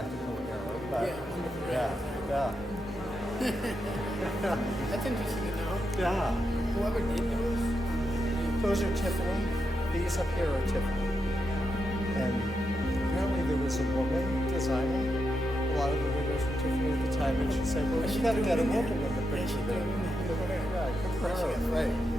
practical error, but Yeah. yeah. That's interesting to know. Yeah. Whoever did Those are Tiffany. These up here are Tiffany. And apparently there was a woman designing a lot of the windows for Tiffany at the time, and she said, well, you gotta get a woman in the picture there. Yeah, good for her, right.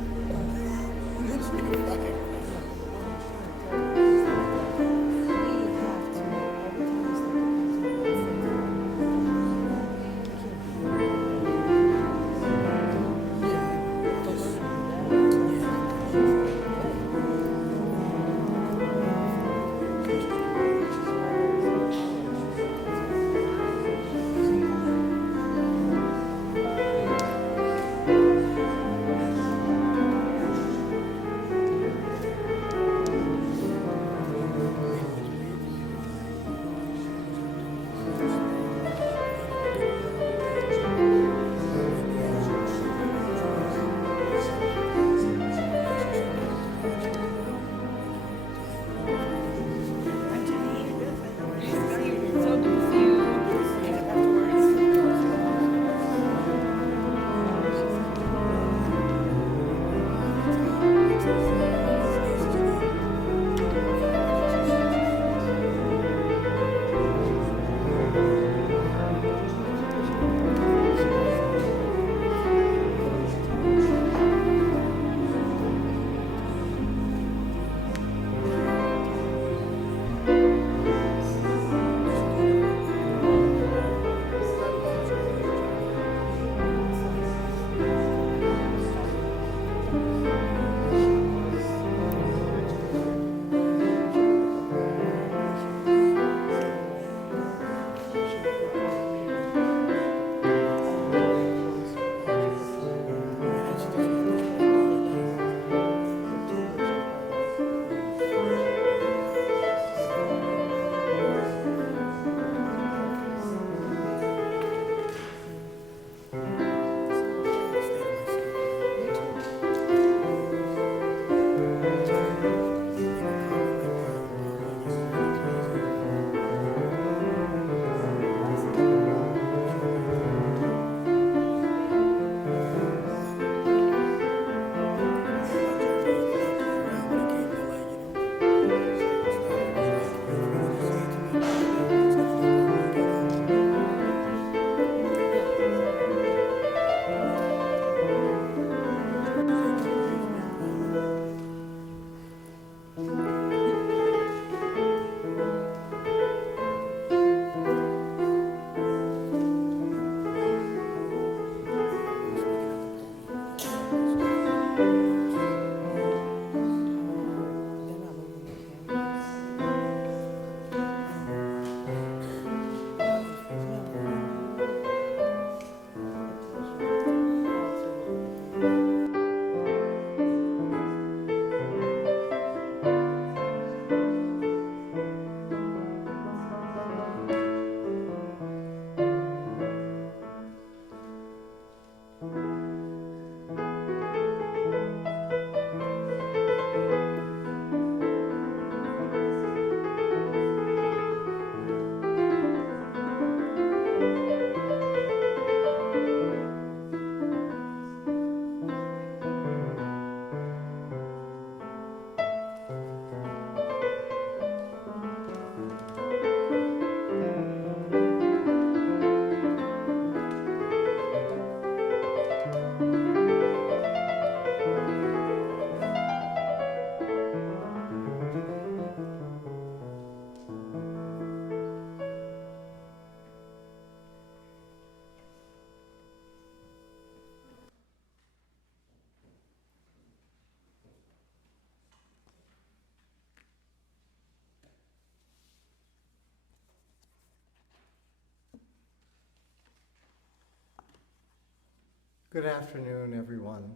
Good afternoon, everyone,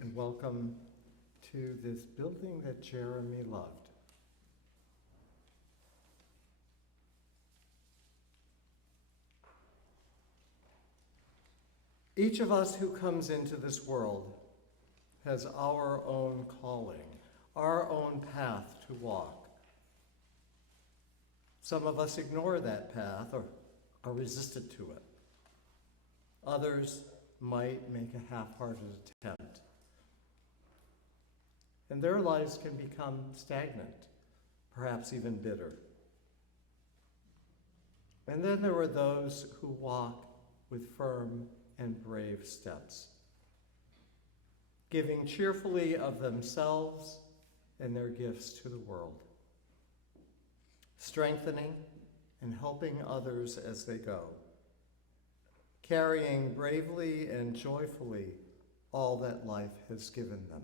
and welcome to this building that Jeremy loved. Each of us who comes into this world has our own calling, our own path to walk. Some of us ignore that path or are resistant to it. Others might make a half-hearted attempt. And their lives can become stagnant, perhaps even bitter. And then there are those who walk with firm and brave steps, giving cheerfully of themselves and their gifts to the world, strengthening and helping others as they go, carrying bravely and joyfully all that life has given them.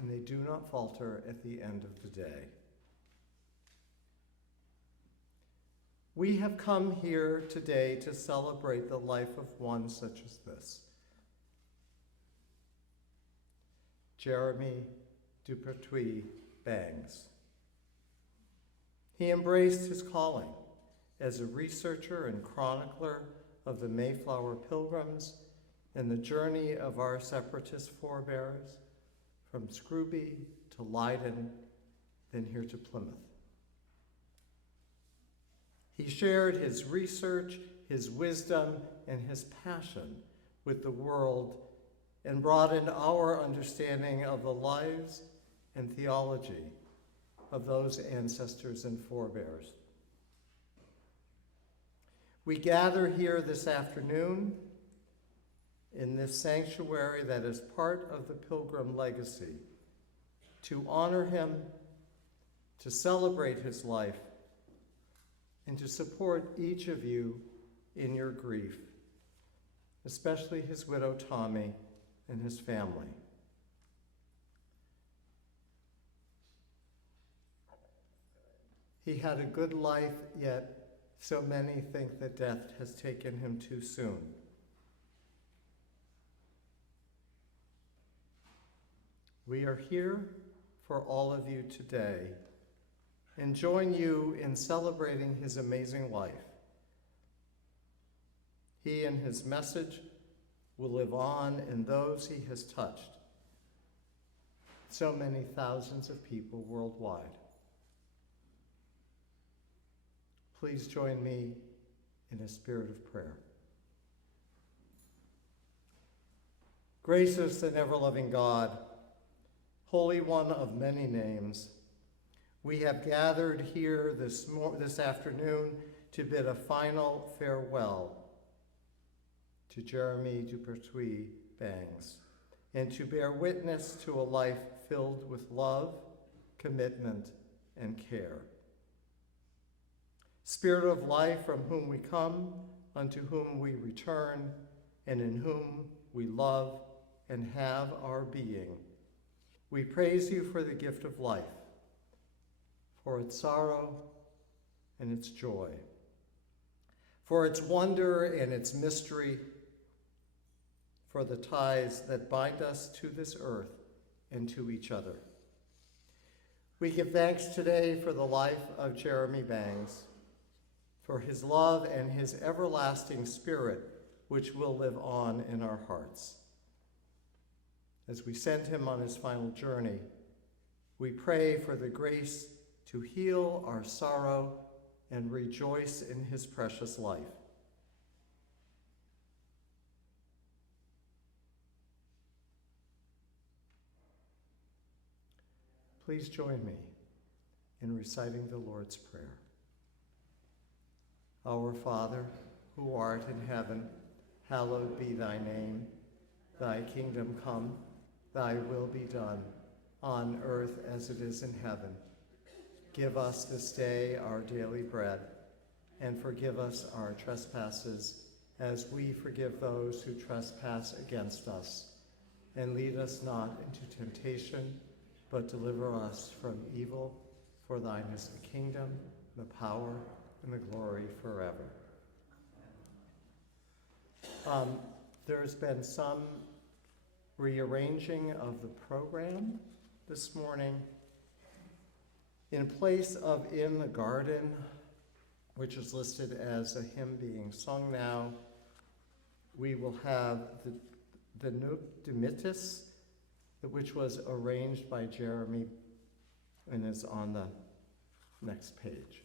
And they do not falter at the end of the day. We have come here today to celebrate the life of one such as this. Jeremy Dupertuis Bangs. He embraced his calling as a researcher and chronicler of the Mayflower Pilgrims and the journey of our separatist forebears from Scrooby to Leiden, then here to Plymouth. He shared his research, his wisdom, and his passion with the world and broadened our understanding of the lives and theology of those ancestors and forebears. We gather here this afternoon in this sanctuary that is part of the Pilgrim legacy to honor him, to celebrate his life, and to support each of you in your grief, especially his widow Tommy and his family. He had a good life, yet so many think that death has taken him too soon. We are here for all of you today and join you in celebrating his amazing life. He and his message will live on in those he has touched, so many thousands of people worldwide. Please join me in a spirit of prayer. Gracious and ever-loving God, Holy One of many names, we have gathered here this afternoon to bid a final farewell to Jeremy Dupertuis Bangs and to bear witness to a life filled with love, commitment, and care. Spirit of life, from whom we come, unto whom we return, and in whom we love and have our being, we praise you for the gift of life, for its sorrow and its joy, for its wonder and its mystery, for the ties that bind us to this earth and to each other. We give thanks today for the life of Jeremy Bangs, for his love and his everlasting spirit, which will live on in our hearts. As we send him on his final journey, we pray for the grace to heal our sorrow and rejoice in his precious life. Please join me in reciting the Lord's Prayer. Our Father, who art in heaven, hallowed be thy name. Thy kingdom come, thy will be done, on earth as it is in heaven. Give us this day our daily bread, and forgive us our trespasses, as we forgive those who trespass against us. And lead us not into temptation, but deliver us from evil. For thine is the kingdom, the power, and the glory forever. There's been some rearranging of the program this morning. In place of In the Garden, which is listed as a hymn being sung now, we will have the Nunc Dimittis, which was arranged by Jeremy and is on the Next page.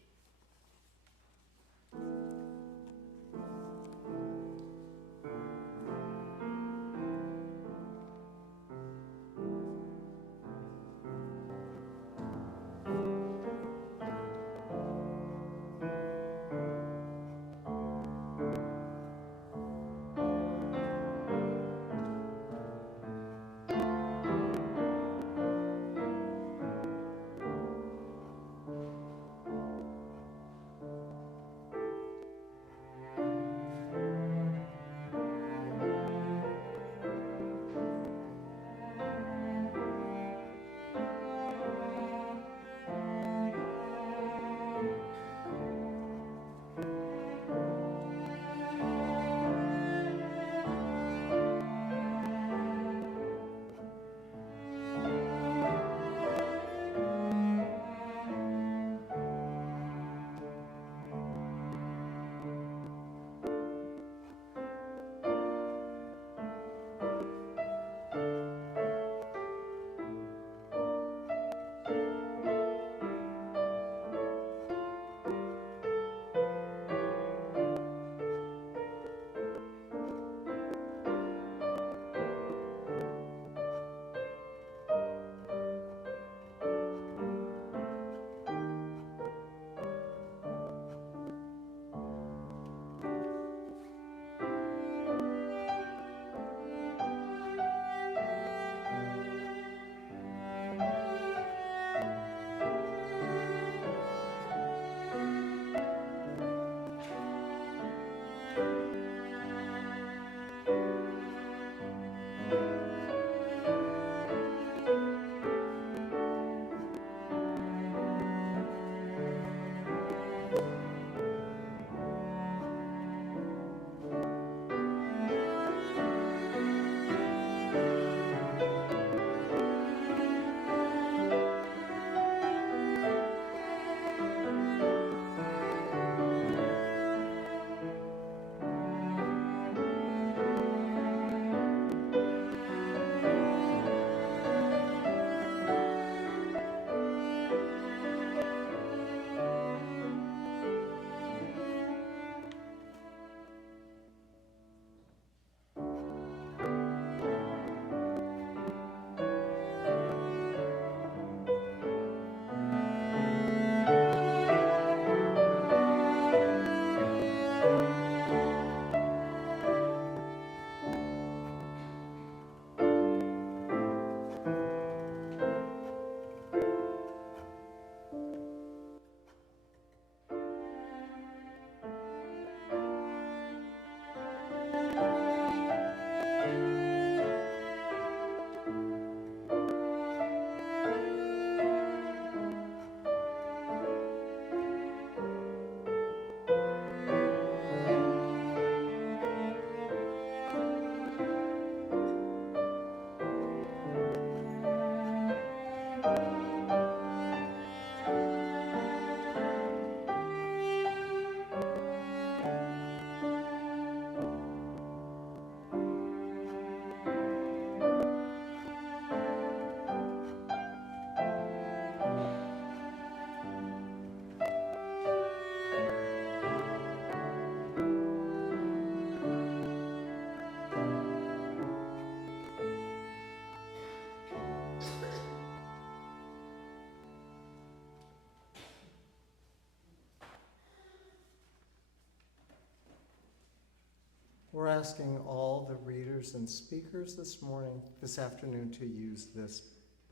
We're asking all the readers and speakers this afternoon, to use this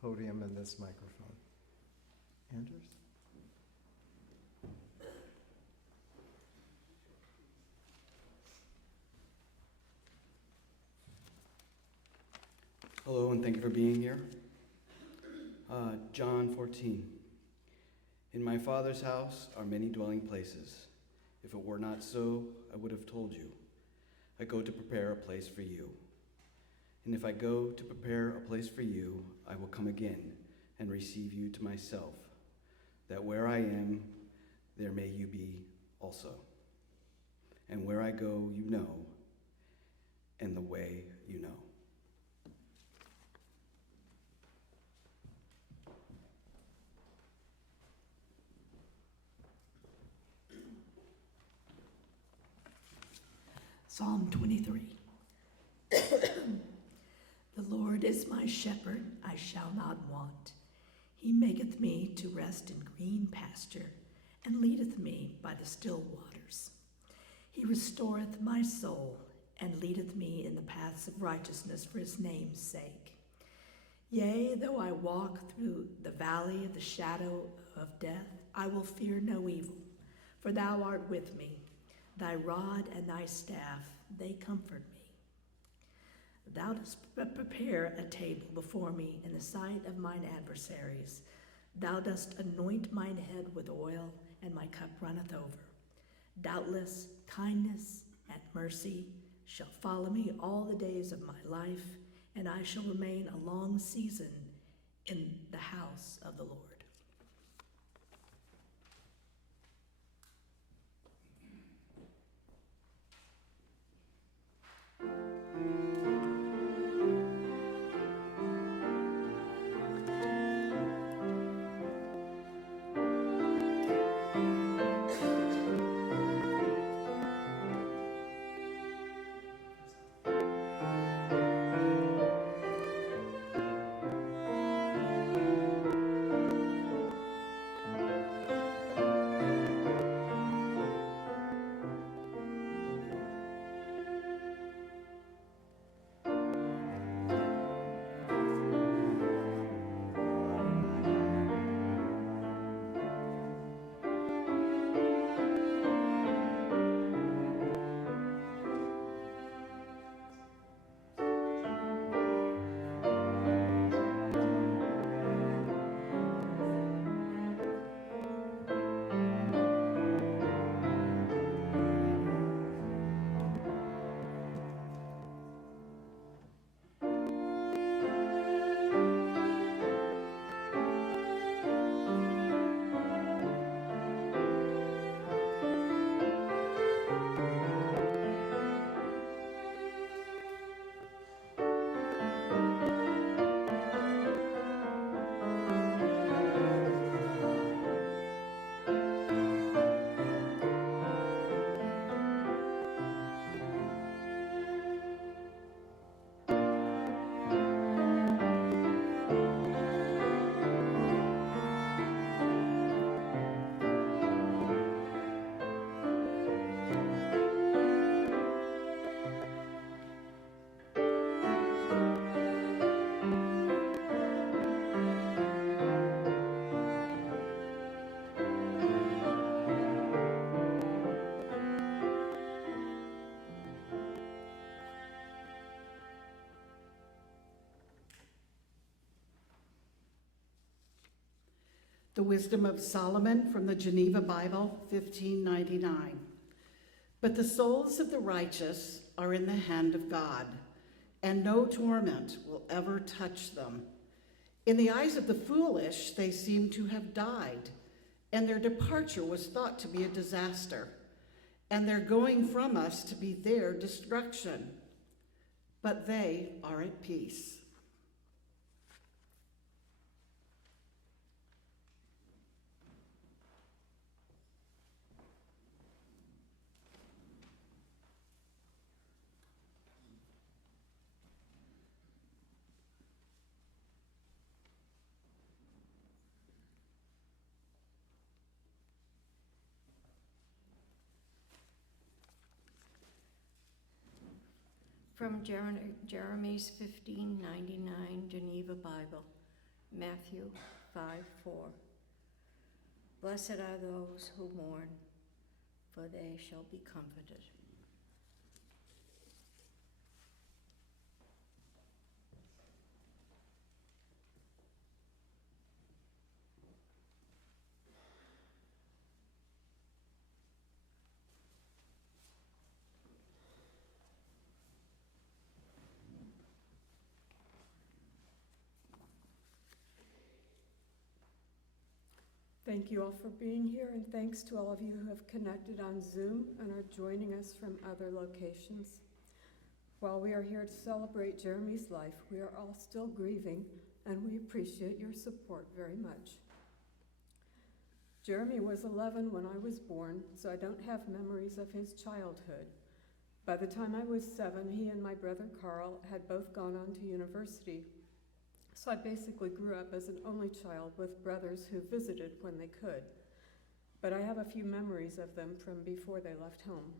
podium and this microphone. Anders? Hello, and thank you for being here. John 14. In my Father's house are many dwelling places. If it were not so, I would have told you. I go to prepare a place for you. And if I go to prepare a place for you, I will come again and receive you to myself, that where I am, there may you be also. And where I go, you know, and the way you know. Psalm 23. The Lord is my shepherd, I shall not want. He maketh me to rest in green pasture, and leadeth me by the still waters. He restoreth my soul, and leadeth me in the paths of righteousness for his name's sake. Yea, though I walk through the valley of the shadow of death, I will fear no evil, for thou art with me. Thy rod and thy staff, they comfort me. Thou dost prepare a table before me in the sight of mine adversaries. Thou dost anoint mine head with oil, and my cup runneth over. Doubtless kindness and mercy shall follow me all the days of my life, and I shall remain a long season in the house of the Lord. The Wisdom of Solomon from the Geneva Bible, 1599. But the souls of the righteous are in the hand of God, and no torment will ever touch them. In the eyes of the foolish, they seem to have died, and their departure was thought to be a disaster, and their going from us to be their destruction. But they are at peace. From Jeremy's 1599 Geneva Bible, Matthew 5:4. Blessed are those who mourn, for they shall be comforted. Thank you all for being here, and thanks to all of you who have connected on Zoom and are joining us from other locations. While we are here to celebrate Jeremy's life, we are all still grieving, and we appreciate your support very much. Jeremy was 11 when I was born, so I don't have memories of his childhood, By the time I was 7, he and my brother Carl had both gone on to university. So I basically grew up as an only child with brothers who visited when they could. But I have a few memories of them from before they left home.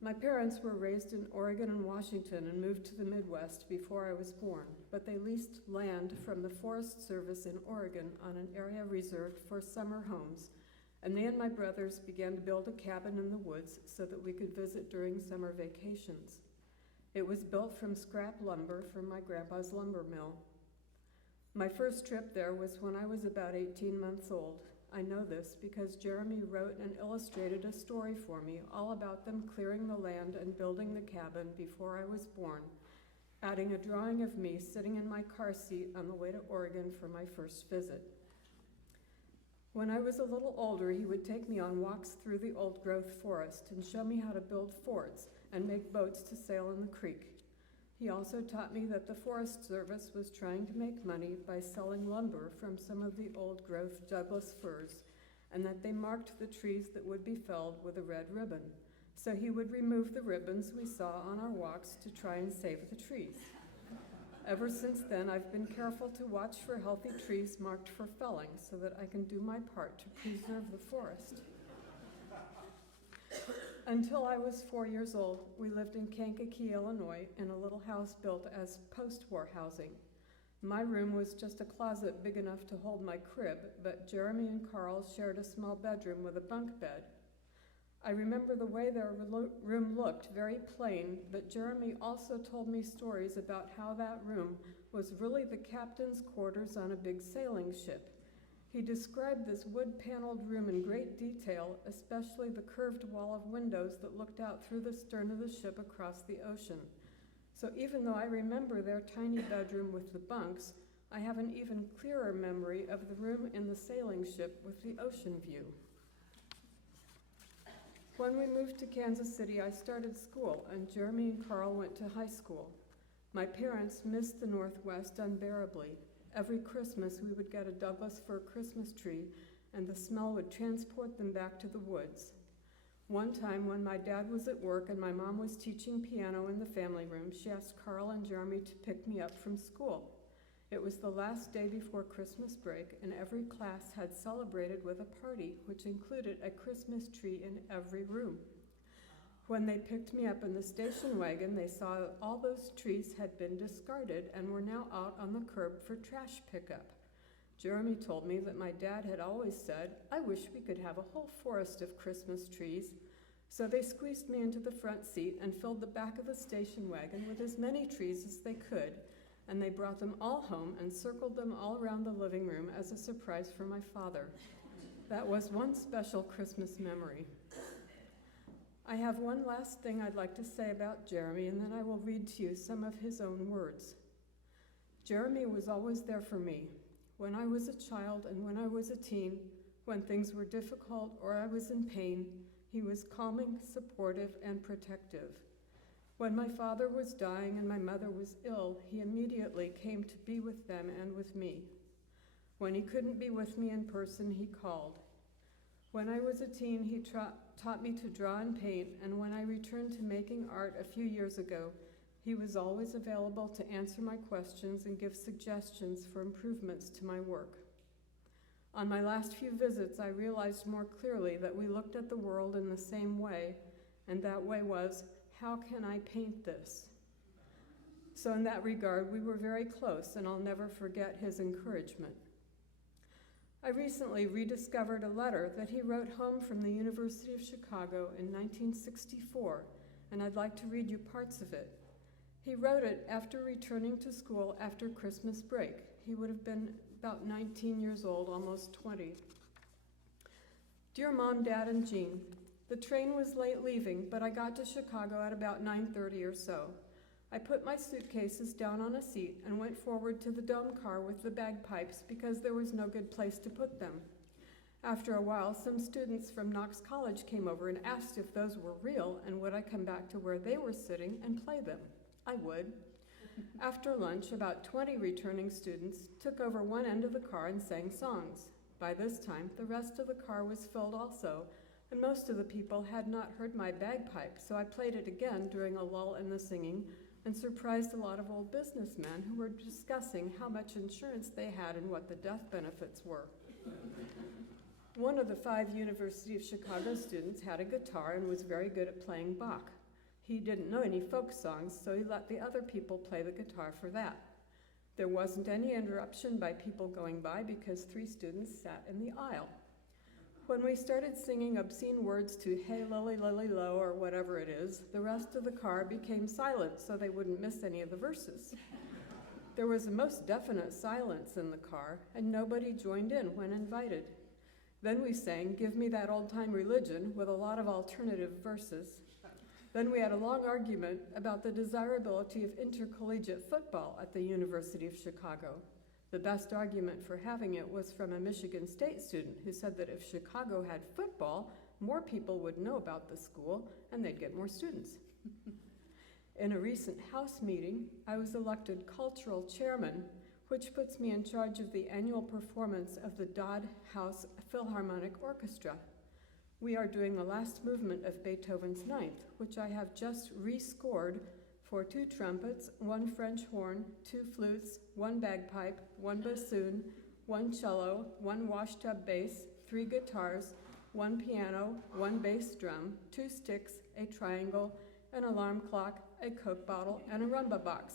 My parents were raised in Oregon and Washington and moved to the Midwest before I was born, but they leased land from the Forest Service in Oregon on an area reserved for summer homes, and they and my brothers began to build a cabin in the woods so that we could visit during summer vacations. It was built from scrap lumber from my grandpa's lumber mill. My first trip there was when I was about 18 months old. I know this because Jeremy wrote and illustrated a story for me all about them clearing the land and building the cabin before I was born, adding a drawing of me sitting in my car seat on the way to Oregon for my first visit. When I was a little older, he would take me on walks through the old-growth forest and show me how to build forts and make boats to sail in the creek. He also taught me that the Forest Service was trying to make money by selling lumber from some of the old-growth Douglas firs, and that they marked the trees that would be felled with a red ribbon. So he would remove the ribbons we saw on our walks to try and save the trees. Ever since then, I've been careful to watch for healthy trees marked for felling so that I can do my part to preserve the forest. Until I was 4 years old, we lived in Kankakee, Illinois, in a little house built as post-war housing. My room was just a closet big enough to hold my crib, but Jeremy and Carl shared a small bedroom with a bunk bed. I remember the way their room looked, very plain, but Jeremy also told me stories about how that room was really the captain's quarters on a big sailing ship. He described this wood-paneled room in great detail, especially the curved wall of windows that looked out through the stern of the ship across the ocean. So even though I remember their tiny bedroom with the bunks, I have an even clearer memory of the room in the sailing ship with the ocean view. When we moved to Kansas City, I started school, and Jeremy and Carl went to high school. My parents missed the Northwest unbearably. Every Christmas, we would get a Douglas fir Christmas tree, and the smell would transport them back to the woods. One time, when my dad was at work and my mom was teaching piano in the family room, she asked Carl and Jeremy to pick me up from school. It was the last day before Christmas break, and every class had celebrated with a party, which included a Christmas tree in every room. When they picked me up in the station wagon, they saw that all those trees had been discarded and were now out on the curb for trash pickup. Jeremy told me that my dad had always said, "I wish we could have a whole forest of Christmas trees." So they squeezed me into the front seat and filled the back of the station wagon with as many trees as they could, and they brought them all home and circled them all around the living room as a surprise for my father. That was one special Christmas memory. I have one last thing I'd like to say about Jeremy, and then I will read to you some of his own words. Jeremy was always there for me. When I was a child and when I was a teen, when things were difficult or I was in pain, he was calming, supportive, and protective. When my father was dying and my mother was ill, he immediately came to be with them and with me. When he couldn't be with me in person, he called. When I was a teen, he taught me to draw and paint, and when I returned to making art a few years ago, he was always available to answer my questions and give suggestions for improvements to my work. On my last few visits, I realized more clearly that we looked at the world in the same way, and that way was, how can I paint this? So in that regard, we were very close, and I'll never forget his encouragement. I recently rediscovered a letter that he wrote home from the University of Chicago in 1964, and I'd like to read you parts of it. He wrote it after returning to school after Christmas break. He would have been about 19 years old, almost 20. Dear Mom, Dad, and Jean, the train was late leaving, but I got to Chicago at about 9:30 or so. I put my suitcases down on a seat and went forward to the dome car with the bagpipes because there was no good place to put them. After a while, some students from Knox College came over and asked if those were real and would I come back to where they were sitting and play them. I would. After lunch, about 20 returning students took over one end of the car and sang songs. By this time, the rest of the car was filled also, and most of the people had not heard my bagpipe, so I played it again during a lull in the singing and surprised a lot of old businessmen who were discussing how much insurance they had and what the death benefits were. One of the 5 University of Chicago students had a guitar and was very good at playing Bach. He didn't know any folk songs, so he let the other people play the guitar for that. There wasn't any interruption by people going by because 3 students sat in the aisle. When we started singing obscene words to Hey Lily Lily Low or whatever it is, the rest of the car became silent so they wouldn't miss any of the verses. There was a most definite silence in the car, and nobody joined in when invited. Then we sang Give Me That Old-Time Religion with a lot of alternative verses. Then we had a long argument about the desirability of intercollegiate football at the University of Chicago. The best argument for having it was from a Michigan State student who said that if Chicago had football, more people would know about the school and they'd get more students. In a recent House meeting, I was elected cultural chairman, which puts me in charge of the annual performance of the Dodd House Philharmonic Orchestra. We are doing the last movement of Beethoven's Ninth, which I have just rescored for 2 trumpets, 1 French horn, 2 flutes, 1 bagpipe, 1 bassoon, 1 cello, 1 washtub bass, 3 guitars, 1 piano, 1 bass drum, 2 sticks, a triangle, an alarm clock, a Coke bottle, and a rumba box.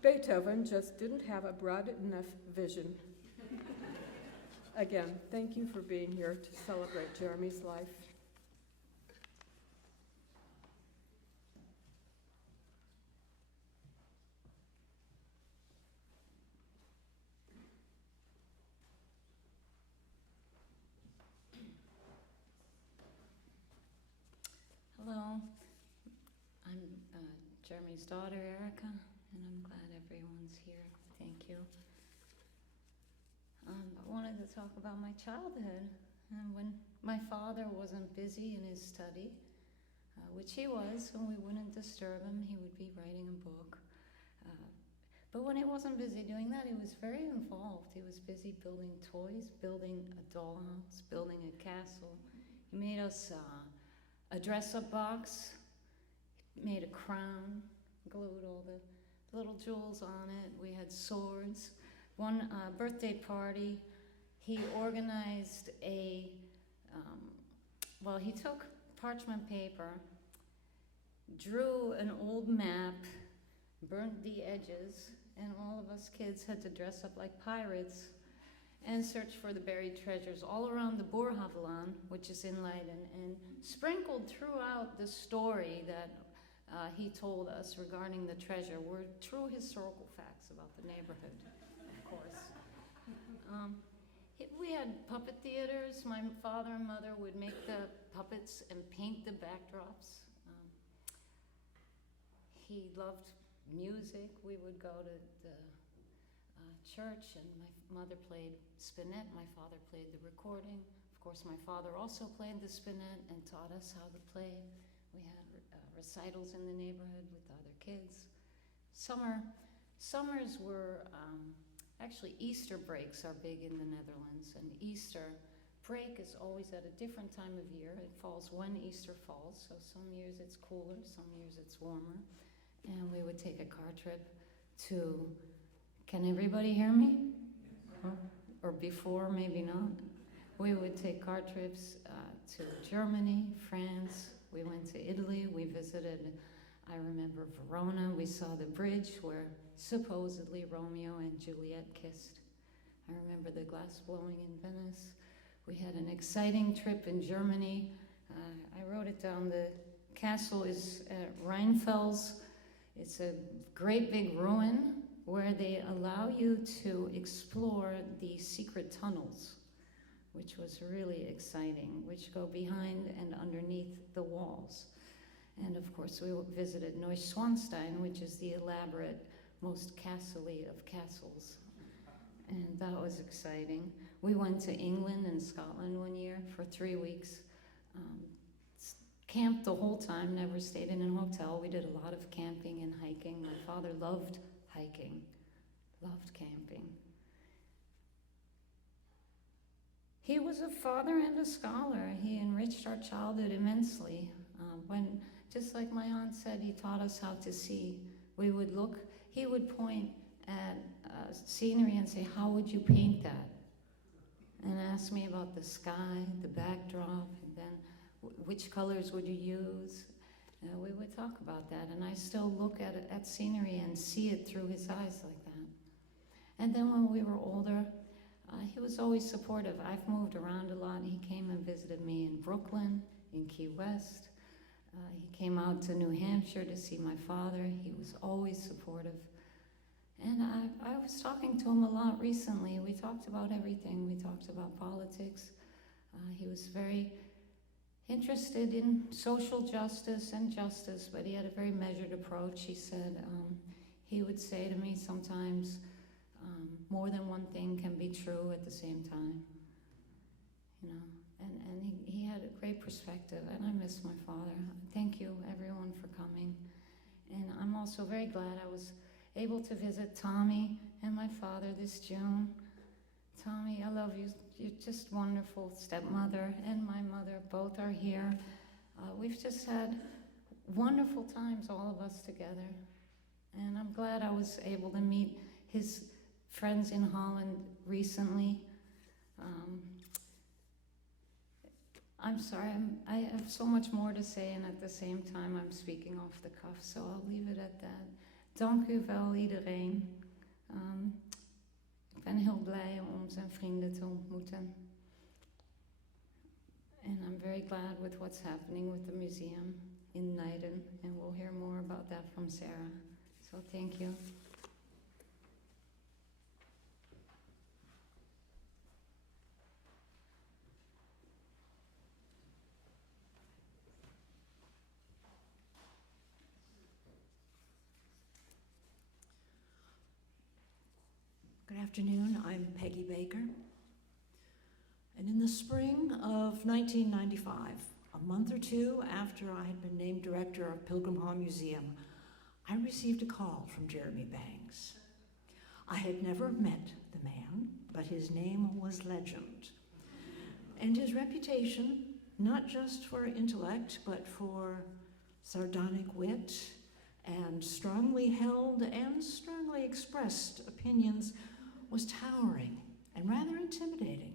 Beethoven just didn't have a broad enough vision. Again, thank you for being here to celebrate Jeremy's life. Hello, I'm Jeremy's daughter, Erica, and I'm glad everyone's here. Thank you. I wanted to talk about my childhood, and when my father wasn't busy in his study, which he was, and we wouldn't disturb him, he would be writing a book. But when he wasn't busy doing that, he was very involved. He was busy building toys, building a dollhouse, building a castle. He made us a dress-up box, made a crown, glued all the little jewels on it. We had swords. One birthday party, he organized he took parchment paper, drew an old map, burnt the edges, and all of us kids had to dress up like pirates and search for the buried treasures all around the Boerhavelaan, which is in Leiden, and sprinkled throughout the story that he told us regarding the treasure were true historical facts about the neighborhood, of course. We had puppet theaters. My father and mother would make the puppets and paint the backdrops. He loved music. We would go to the church, and my mother played spinet. My father played the recording. Of course, my father also played the spinet and taught us how to play. We had recitals in the neighborhood with other kids. Summers were, actually Easter breaks are big in the Netherlands, and Easter break is always at a different time of year. It falls when Easter falls, so some years it's cooler, some years it's warmer. And we would take a car trip to, can everybody hear me? Or before, maybe not. We would take car trips to Germany, France. We went to Italy. We visited, I remember, Verona. We saw the bridge where supposedly Romeo and Juliet kissed. I remember the glass blowing in Venice. We had an exciting trip in Germany. I wrote it down. The castle is at Rheinfels. It's a great big ruin where they allow you to explore the secret tunnels, which was really exciting, which go behind and underneath the walls. And of course, we visited Neuschwanstein, which is the elaborate, most castle-y of castles. And that was exciting. We went to England and Scotland one year for 3 weeks. Camped the whole time, never stayed in a hotel. We did a lot of camping and hiking. My father loved hiking, loved camping. He was a father and a scholar. He enriched our childhood immensely. When, just like my aunt said, he taught us how to see. We would look, he would point at scenery and say, how would you paint that? And ask me about the sky, the backdrop, and then which colors would you use? We would talk about that, and I still look at scenery and see it through his eyes like that. And then when we were older, he was always supportive. I've moved around a lot. He came and visited me in Brooklyn, in Key West. He came out to New Hampshire to see my father. He was always supportive. And I was talking to him a lot recently. We talked about everything. We talked about politics. He was very interested in social justice and justice, but he had a very measured approach. He said, he would say to me sometimes, more than one thing can be true at the same time, you know, and he had a great perspective, and I miss my father. Thank you, everyone, for coming. And I'm also very glad I was able to visit Tommy and my father this June. Tommy, I love you. You're just wonderful. Stepmother and my mother both are here. We've just had wonderful times, all of us together. And I'm glad I was able to meet his friends in Holland recently. I'm sorry, I have so much more to say, and at the same time I'm speaking off the cuff, so I'll leave it at that. Dank u wel iedereen. Ik ben heel blij om zijn vrienden te ontmoeten. And I'm very glad with what's happening with the museum in Leiden, and we'll hear more about that from Sarah. So thank you. Good afternoon, I'm Peggy Baker. And in the spring of 1995, a month or two after I had been named director of Pilgrim Hall Museum, I received a call from Jeremy Bangs. I had never met the man, but his name was legend. And his reputation, not just for intellect, but for sardonic wit and strongly held and strongly expressed opinions, was towering and rather intimidating.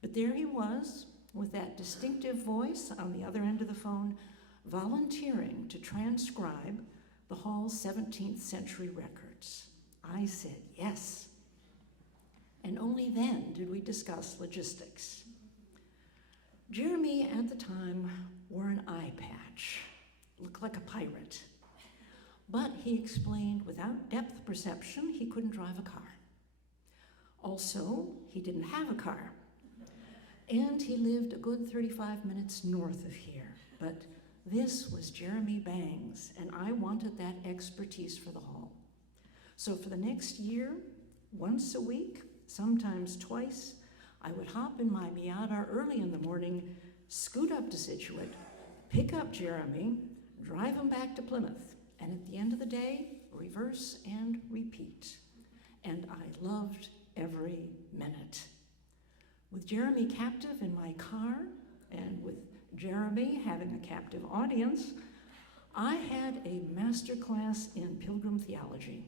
But there he was, with that distinctive voice on the other end of the phone, volunteering to transcribe the Hall's 17th century records. I said yes. And only then did we discuss logistics. Jeremy, at the time, wore an eye patch, looked like a pirate. But he explained without depth perception, he couldn't drive a car. Also, he didn't have a car. And he lived a good 35 minutes north of here. But this was Jeremy Bangs, and I wanted that expertise for the Hall. So for the next year, once a week, sometimes twice, I would hop in my Miata early in the morning, scoot up to Scituate, pick up Jeremy, drive him back to Plymouth, and at the end of the day, reverse and repeat. And I loved every minute. With Jeremy captive in my car, and with Jeremy having a captive audience, I had a master class in pilgrim theology.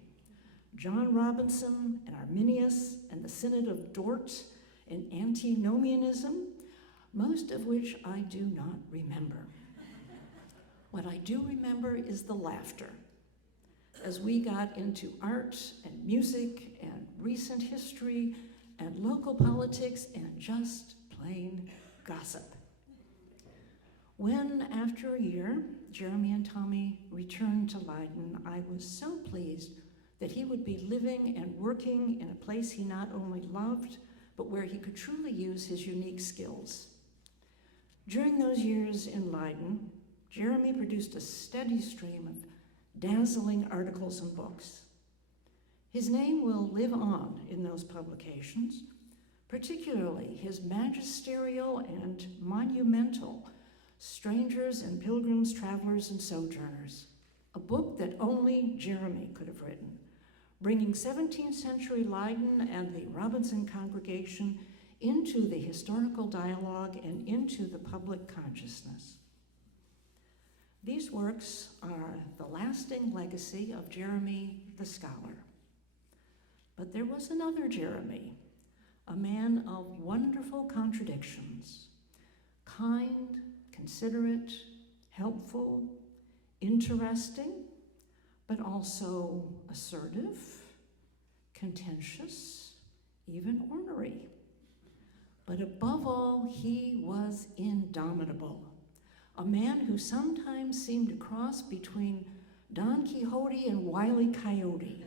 John Robinson and Arminius and the Synod of Dort and antinomianism, most of which I do not remember. What I do remember is the laughter as we got into art and music and recent history and local politics and just plain gossip. When, after a year, Jeremy and Tommy returned to Leiden, I was so pleased that he would be living and working in a place he not only loved, but where he could truly use his unique skills. During those years in Leiden, Jeremy produced a steady stream of dazzling articles and books. His name will live on in those publications, particularly his magisterial and monumental Strangers and Pilgrims, Travelers and Sojourners, a book that only Jeremy could have written, bringing 17th century Leiden and the Robinson congregation into the historical dialogue and into the public consciousness. These works are the lasting legacy of Jeremy the scholar. But there was another Jeremy, a man of wonderful contradictions, kind, considerate, helpful, interesting, but also assertive, contentious, even ornery. But above all, he was indomitable, a man who sometimes seemed to cross between Don Quixote and Wile E. Coyote.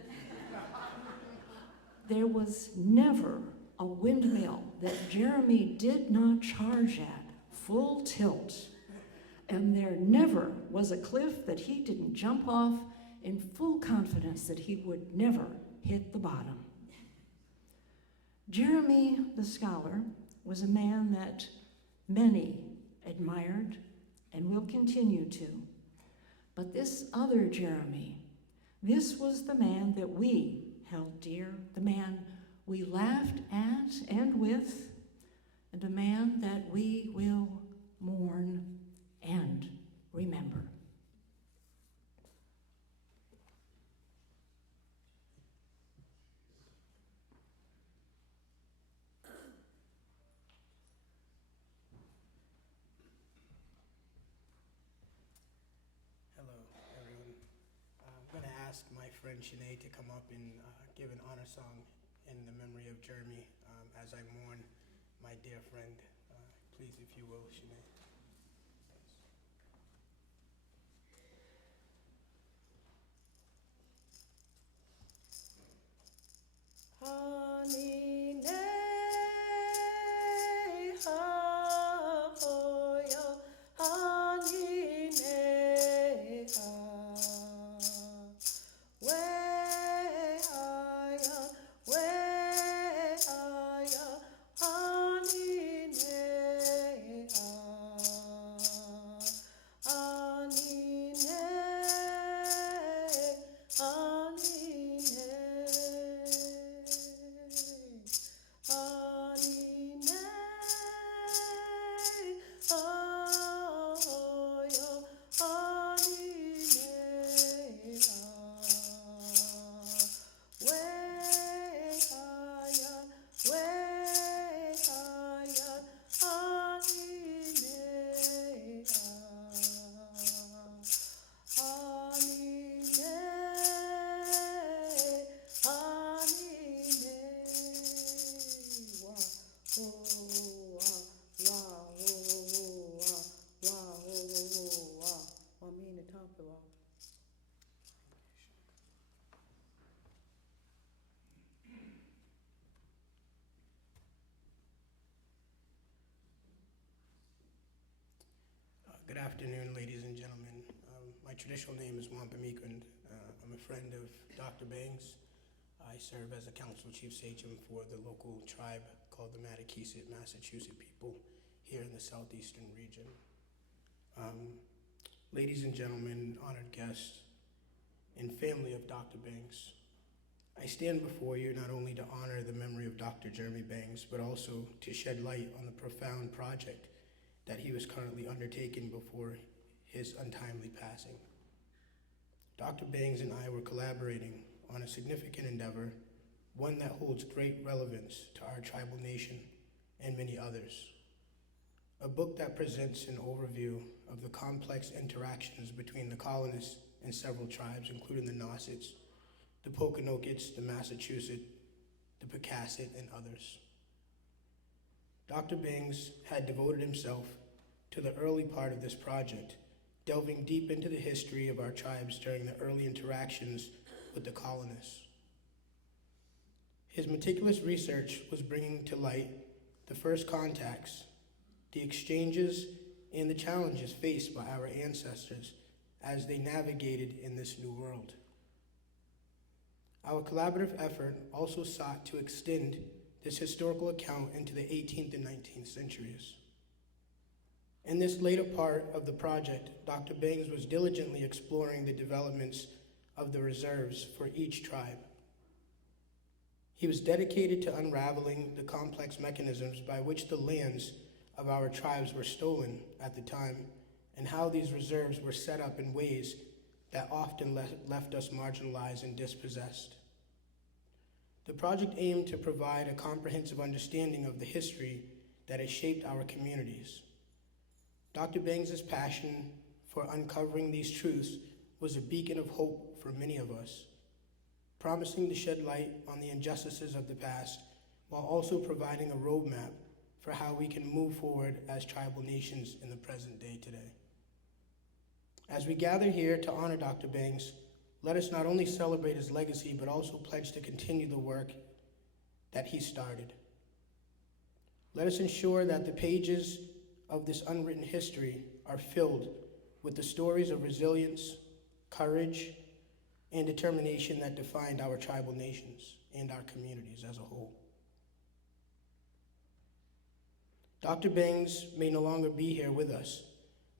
There was never a windmill that Jeremy did not charge at full tilt, and there never was a cliff that he didn't jump off in full confidence that he would never hit the bottom. Jeremy the scholar was a man that many admired and will continue to. But this other Jeremy, this was the man that we held dear, the man we laughed at and with, and a man that we will mourn and remember. Hello, everyone. I'm going to ask my friend Sinead to come up and give an honor song in the memory of Jeremy as I mourn my dear friend. Please, if you will, Sinead. Honey, nay, ha, ho, yo, honey, nay, ha. Way, ah, ya, way, ah, ya, honey, nay, ha. Honey, nay, honey, nay. Honey, nay, oh, yo, honey, nay, way, ya, way, ya, honey, nay, honey, nay, honey, nay. Good afternoon, ladies and gentlemen. My traditional name is Wampamikund. I'm a friend of Dr. Bangs. I serve as a council chief sachem for the local tribe called the Mattakeesit, Massachusetts people here in the southeastern region. Ladies and gentlemen, honored guests, and family of Dr. Bangs, I stand before you not only to honor the memory of Dr. Jeremy Bangs, but also to shed light on the profound project that he was currently undertaking before his untimely passing. Dr. Bangs and I were collaborating on a significant endeavor, one that holds great relevance to our tribal nation and many others. A book that presents an overview of the complex interactions between the colonists and several tribes, including the Nauset's, the Pokanokets, the Massachusetts, the Pecasset, and others. Dr. Bangs had devoted himself to the early part of this project, delving deep into the history of our tribes during the early interactions with the colonists. His meticulous research was bringing to light the first contacts, the exchanges, and the challenges faced by our ancestors as they navigated in this new world. Our collaborative effort also sought to extend this historical account into the 18th and 19th centuries. In this later part of the project, Dr. Bangs was diligently exploring the developments of the reserves for each tribe. He was dedicated to unraveling the complex mechanisms by which the lands of our tribes were stolen at the time, and how these reserves were set up in ways that often left us marginalized and dispossessed. The project aimed to provide a comprehensive understanding of the history that has shaped our communities. Dr. Bangs' passion for uncovering these truths was a beacon of hope for many of us, promising to shed light on the injustices of the past while also providing a roadmap for how we can move forward as tribal nations in the present day today. As we gather here to honor Dr. Bangs, let us not only celebrate his legacy, but also pledge to continue the work that he started. Let us ensure that the pages of this unwritten history are filled with the stories of resilience, courage, and determination that defined our tribal nations and our communities as a whole. Dr. Bangs may no longer be here with us,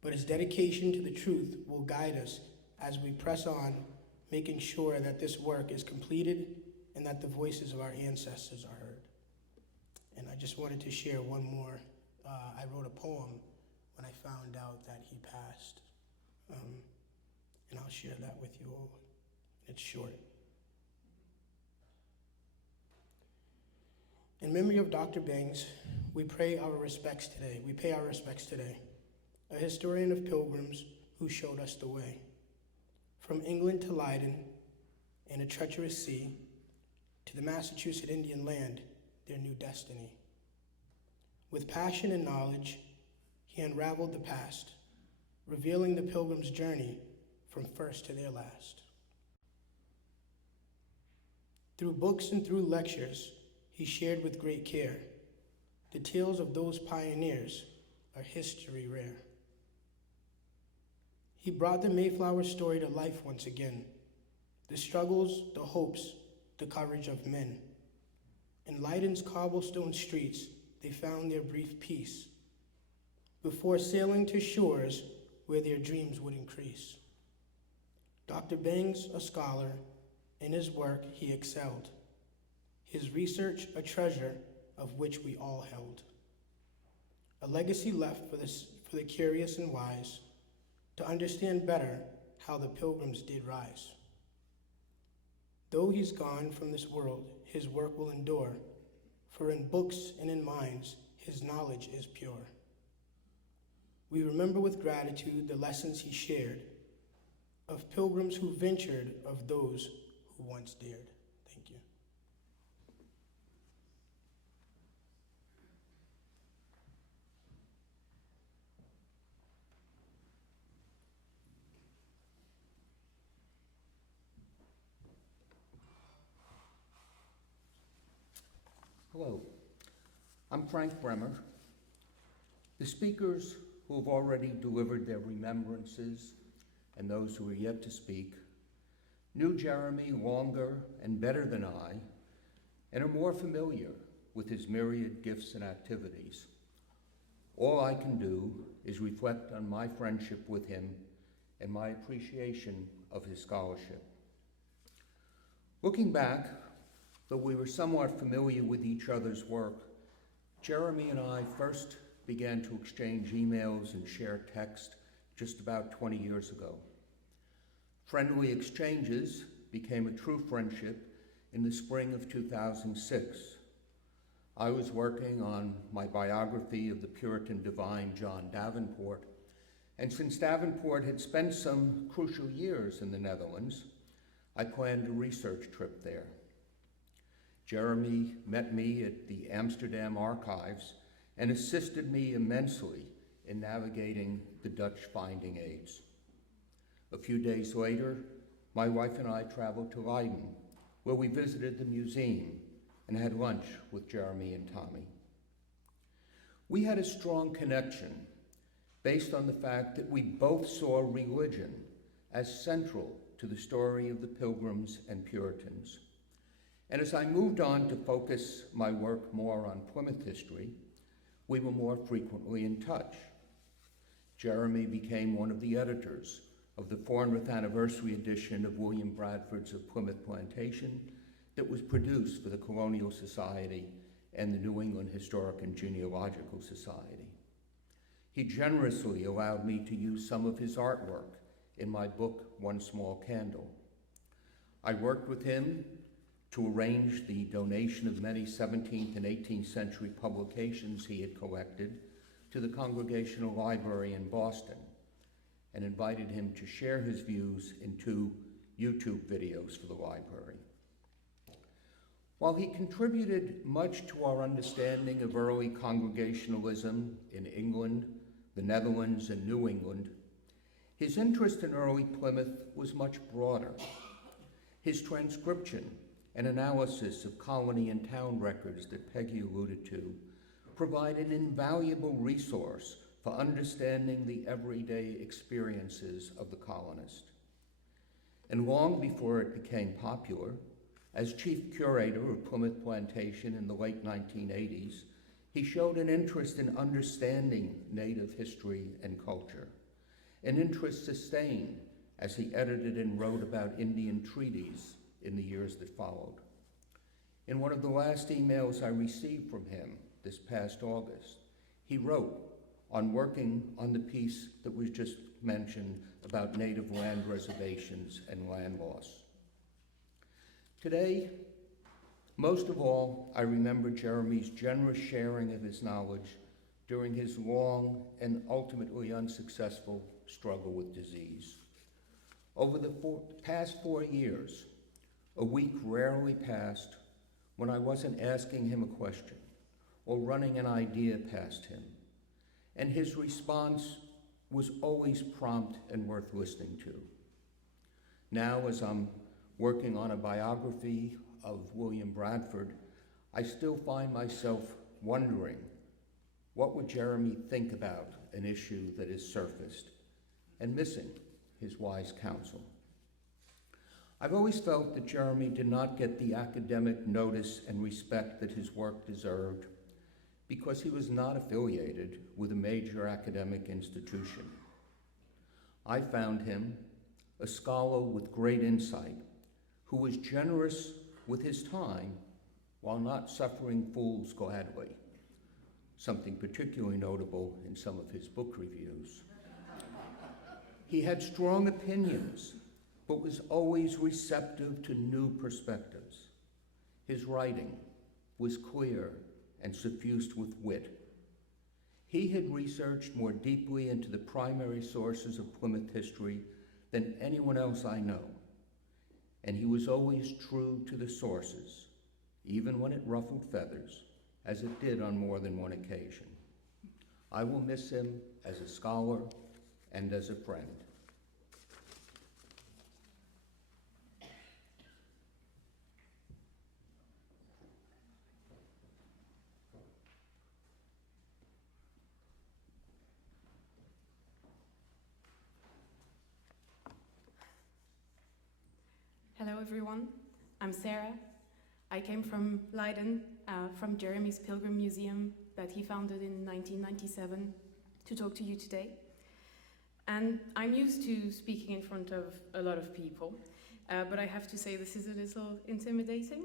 but his dedication to the truth will guide us as we press on, making sure that this work is completed and that the voices of our ancestors are heard. And I just wanted to share one more. I wrote a poem when I found out that he passed, and I'll share that with you all. It's short. In memory of Dr. Bangs, we pay our respects today. A historian of pilgrims who showed us the way. From England to Leiden, in a treacherous sea, to the Massachusetts Indian land, their new destiny. With passion and knowledge, he unraveled the past, revealing the pilgrim's journey from first to their last. Through books and through lectures, he shared with great care the tales of those pioneers, a history rare. He brought the Mayflower story to life once again, the struggles, the hopes, the courage of men. In Leiden's cobblestone streets, they found their brief peace before sailing to shores where their dreams would increase. Dr. Bangs, a scholar, in his work he excelled, his research a treasure of which we all held. A legacy left for the curious and wise to understand better how the pilgrims did rise. Though he's gone from this world, his work will endure, for in books and in minds, his knowledge is pure. We remember with gratitude the lessons he shared, of pilgrims who ventured, of those who once dared. Thank you. Hello, I'm Frank Bremer. The speakers who have already delivered their remembrances and those who are yet to speak knew Jeremy longer and better than I, and are more familiar with his myriad gifts and activities. All I can do is reflect on my friendship with him and my appreciation of his scholarship. Looking back, though we were somewhat familiar with each other's work, Jeremy and I first began to exchange emails and share text just about 20 years ago. Friendly exchanges became a true friendship in the spring of 2006. I was working on my biography of the Puritan divine John Davenport, and since Davenport had spent some crucial years in the Netherlands, I planned a research trip there. Jeremy met me at the Amsterdam archives and assisted me immensely in navigating the Dutch finding aids. A few days later, my wife and I traveled to Leiden, where we visited the museum and had lunch with Jeremy and Tommy. We had a strong connection based on the fact that we both saw religion as central to the story of the Pilgrims and Puritans. And as I moved on to focus my work more on Plymouth history, we were more frequently in touch. Jeremy became one of the editors of the 400th anniversary edition of William Bradford's Of Plymouth Plantation that was produced for the Colonial Society and the New England Historic and Genealogical Society. He generously allowed me to use some of his artwork in my book, One Small Candle. I worked with him to arrange the donation of many 17th and 18th century publications he had collected to the Congregational Library in Boston, and invited him to share his views in 2 YouTube videos for the library. While he contributed much to our understanding of early Congregationalism in England, the Netherlands, and New England, his interest in early Plymouth was much broader. His transcription and analysis of colony and town records that Peggy alluded to provide an invaluable resource for understanding the everyday experiences of the colonist. And long before it became popular, as chief curator of Plymouth Plantation in the late 1980s, he showed an interest in understanding Native history and culture, an interest sustained as he edited and wrote about Indian treaties in the years that followed. In one of the last emails I received from him this past August, he wrote on working on the piece that was just mentioned about native land reservations and land loss. Today, most of all, I remember Jeremy's generous sharing of his knowledge during his long and ultimately unsuccessful struggle with disease. Over the past 4 years, a week rarely passed when I wasn't asking him a question or running an idea past him, and his response was always prompt and worth listening to. Now, as I'm working on a biography of William Bradford, I still find myself wondering, what would Jeremy think about an issue that is surfaced, and missing his wise counsel? I've always felt that Jeremy did not get the academic notice and respect that his work deserved because he was not affiliated with a major academic institution. I found him a scholar with great insight who was generous with his time while not suffering fools gladly, something particularly notable in some of his book reviews. He had strong opinions, but was always receptive to new perspectives. His writing was clear and suffused with wit. He had researched more deeply into the primary sources of Plymouth history than anyone else I know, and he was always true to the sources, even when it ruffled feathers, as it did on more than one occasion. I will miss him as a scholar and as a friend. Hello everyone, I'm Sarah. I came from Leiden, from Jeremy's Pilgrim Museum that he founded in 1997 to talk to you today. And I'm used to speaking in front of a lot of people, but I have to say this is a little intimidating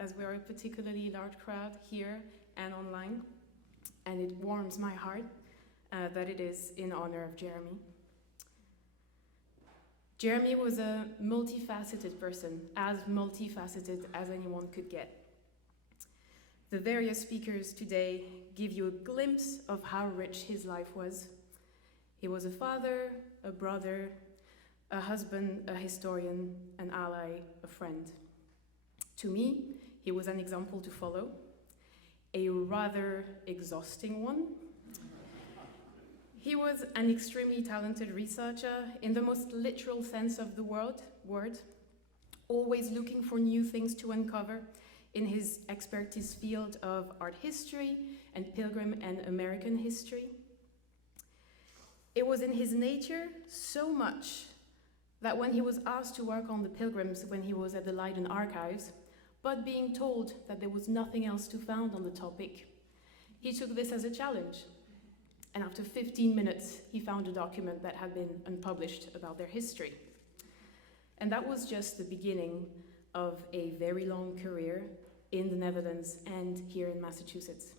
as we are a particularly large crowd here and online, and it warms my heart that it is in honor of Jeremy. Jeremy was a multifaceted person, as multifaceted as anyone could get. The various speakers today give you a glimpse of how rich his life was. He was a father, a brother, a husband, a historian, an ally, a friend. To me, he was an example to follow, a rather exhausting one. He was an extremely talented researcher in the most literal sense of the word, always looking for new things to uncover in his expertise field of art history and Pilgrim and American history. It was in his nature so much that when he was asked to work on the Pilgrims when he was at the Leiden Archives, but being told that there was nothing else to found on the topic, he took this as a challenge. And after 15 minutes, he found a document that had been unpublished about their history. And that was just the beginning of a very long career in the Netherlands and here in Massachusetts.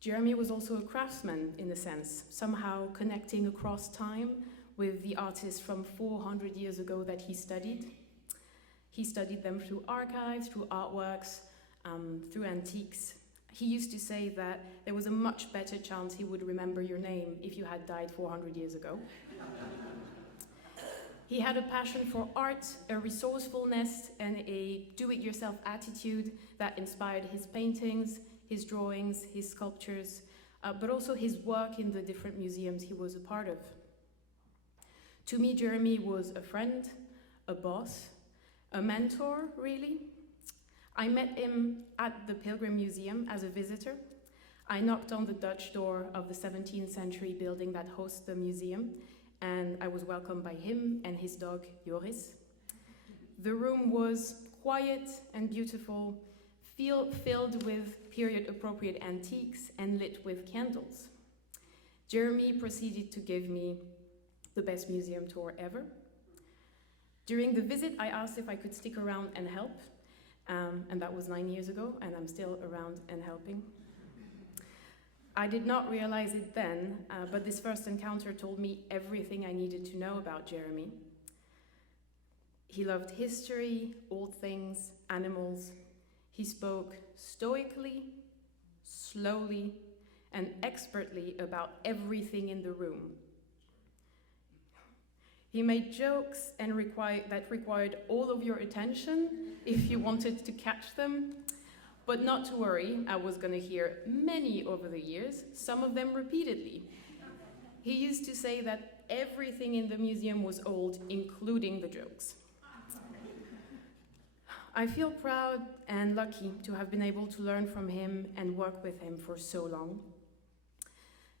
Jeremy was also a craftsman in a sense, somehow connecting across time with the artists from 400 years ago that he studied. He studied them through archives, through artworks, through antiques. He used to say that there was a much better chance he would remember your name if you had died 400 years ago. He had a passion for art, a resourcefulness, and a do-it-yourself attitude that inspired his paintings, his drawings, his sculptures, but also his work in the different museums he was a part of. To me, Jeremy was a friend, a boss, a mentor, really. I met him at the Pilgrim Museum as a visitor. I knocked on the Dutch door of the 17th century building that hosts the museum, and I was welcomed by him and his dog, Joris. The room was quiet and beautiful, filled with period-appropriate antiques and lit with candles. Jeremy proceeded to give me the best museum tour ever. During the visit, I asked if I could stick around and help, and that was 9 years ago, and I'm still around and helping. I did not realize it then, but this first encounter told me everything I needed to know about Jeremy. He loved history, old things, animals. He spoke stoically, slowly, and expertly about everything in the room. He made jokes that required all of your attention if you wanted to catch them. But not to worry, I was going to hear many over the years, some of them repeatedly. He used to say that everything in the museum was old, including the jokes. I feel proud and lucky to have been able to learn from him and work with him for so long.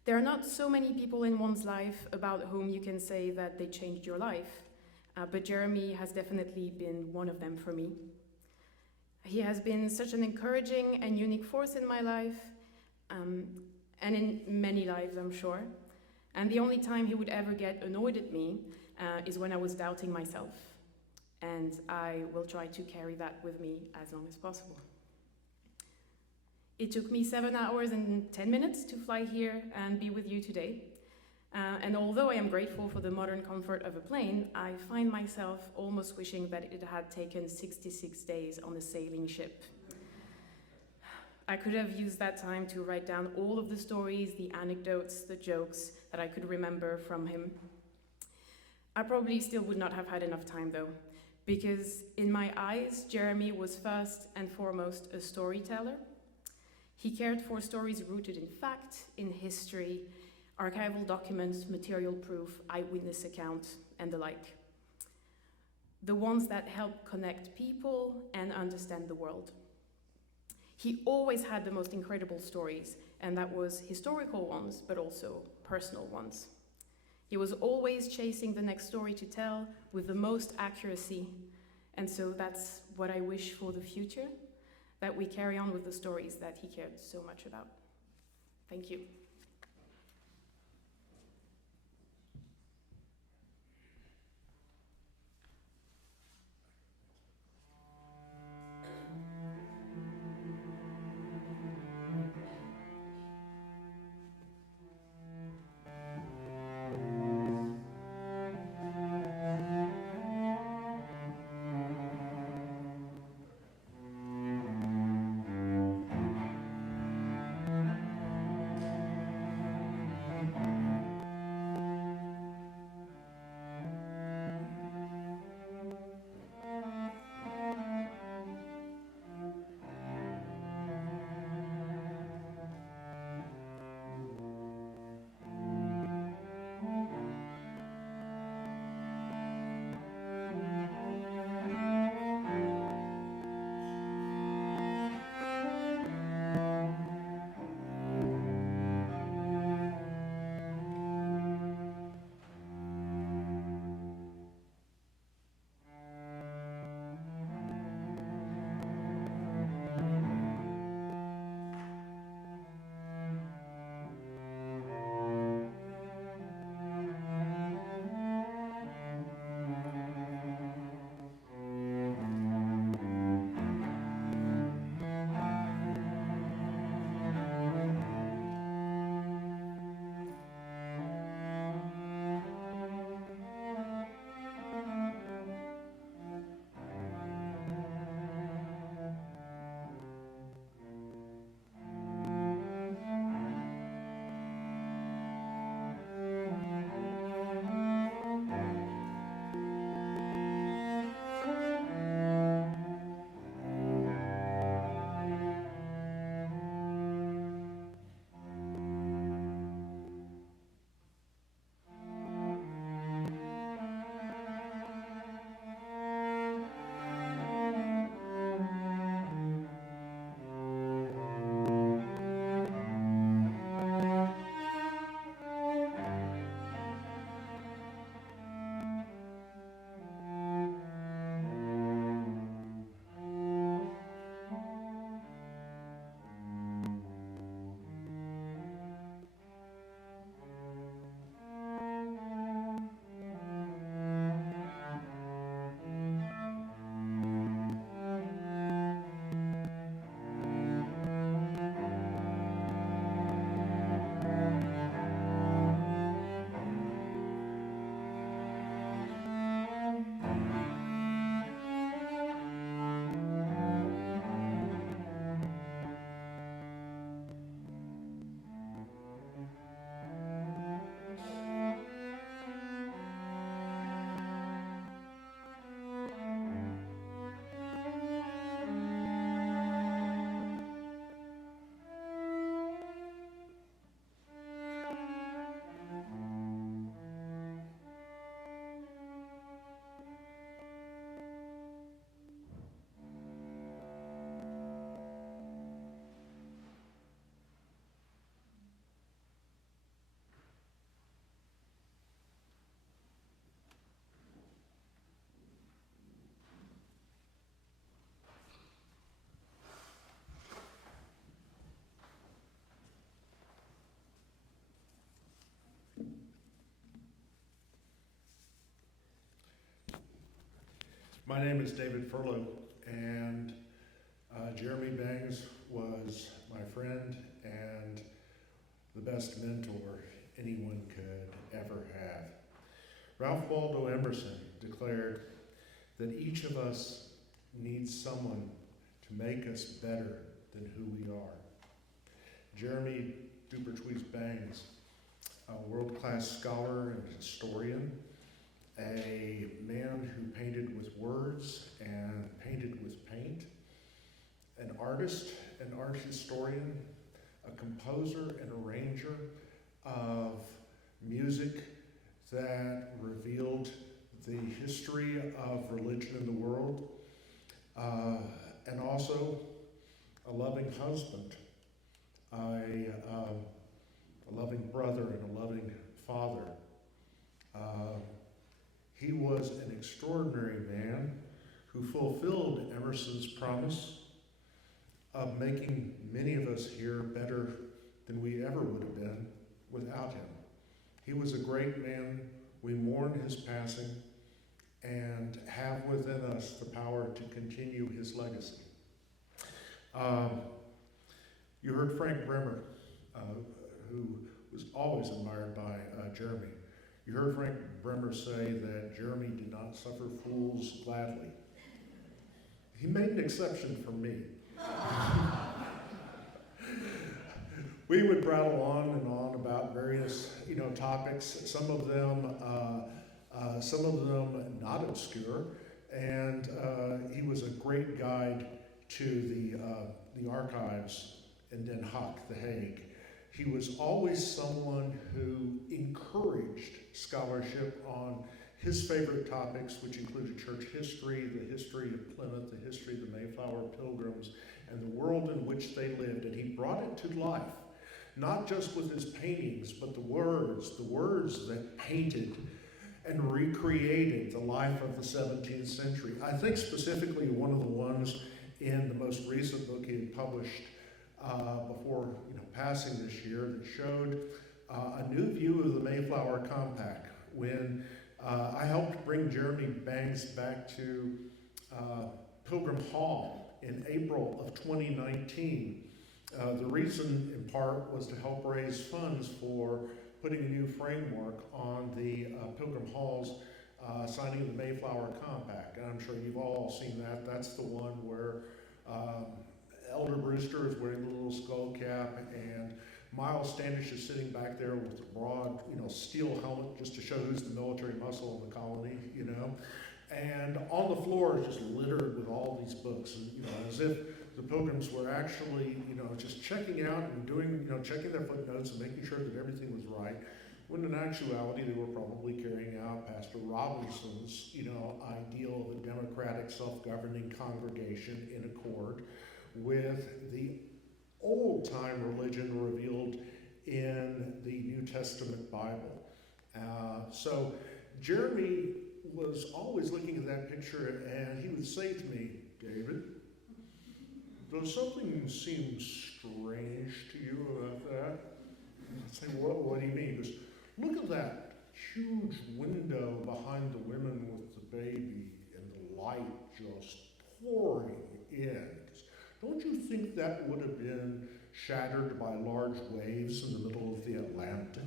There are not so many people in one's life about whom you can say that they changed your life, but Jeremy has definitely been one of them for me. He has been such an encouraging and unique force in my life, and in many lives, I'm sure. And the only time he would ever get annoyed at me is when I was doubting myself. And I will try to carry that with me as long as possible. It took me 7 hours and 10 minutes to fly here and be with you today. And although I am grateful for the modern comfort of a plane, I find myself almost wishing that it had taken 66 days on a sailing ship. I could have used that time to write down all of the stories, the anecdotes, the jokes that I could remember from him. I probably still would not have had enough time though, because in my eyes, Jeremy was first and foremost a storyteller. He cared for stories rooted in fact, in history, archival documents, material proof, eyewitness accounts, and the like. The ones that help connect people and understand the world. He always had the most incredible stories, and that was historical ones, but also personal ones. He was always chasing the next story to tell with the most accuracy, and so that's what I wish for the future, that we carry on with the stories that he cared so much about. Thank you. My name is David Furlow, and Jeremy Bangs was my friend and the best mentor anyone could ever have. Ralph Waldo Emerson declared that each of us needs someone to make us better than who we are. Jeremy Dupertwee Bangs, a world-class scholar and historian, a man who painted with words and painted with paint, an artist, an art historian, a composer and arranger of music that revealed the history of religion in the world, and also a loving husband, a loving brother, and a loving father. He was an extraordinary man who fulfilled Emerson's promise of making many of us here better than we ever would have been without him. He was a great man. We mourn his passing and have within us the power to continue his legacy. You heard Frank Bremer, who was always admired by Jeremy. You heard Frank Bremer say that Jeremy did not suffer fools gladly. He made an exception for me. We would prattle on and on about various, topics. Some of them not obscure, and he was a great guide to the archives in Den Haag, The Hague. He was always someone who encouraged scholarship on his favorite topics, which included church history, the history of Plymouth, the history of the Mayflower Pilgrims, and the world in which they lived. And he brought it to life, not just with his paintings, but the words that painted and recreated the life of the 17th century. I think specifically one of the ones in the most recent book he had published before passing this year that showed a new view of the Mayflower Compact. When I helped bring Jeremy Bangs back to Pilgrim Hall in April of 2019, the reason in part was to help raise funds for putting a new framework on the Pilgrim Hall's signing of the Mayflower Compact. And I'm sure you've all seen that. That's the one where Elder Brewster is wearing the little skull cap, and Miles Standish is sitting back there with a broad, steel helmet just to show who's the military muscle in the colony, And on the floor is just littered with all these books, and as if the Pilgrims were actually, just checking out and doing, checking their footnotes and making sure that everything was right. When in actuality, they were probably carrying out Pastor Robinson's, ideal of a democratic, self-governing congregation in accord with the old-time religion revealed in the New Testament Bible. So Jeremy was always looking at that picture, and he would say to me, "David, does something seem strange to you about that?" I'd say, what do you mean? He goes, "Look at that huge window behind the women with the baby and the light just pouring in. Don't you think that would have been shattered by large waves in the middle of the Atlantic?"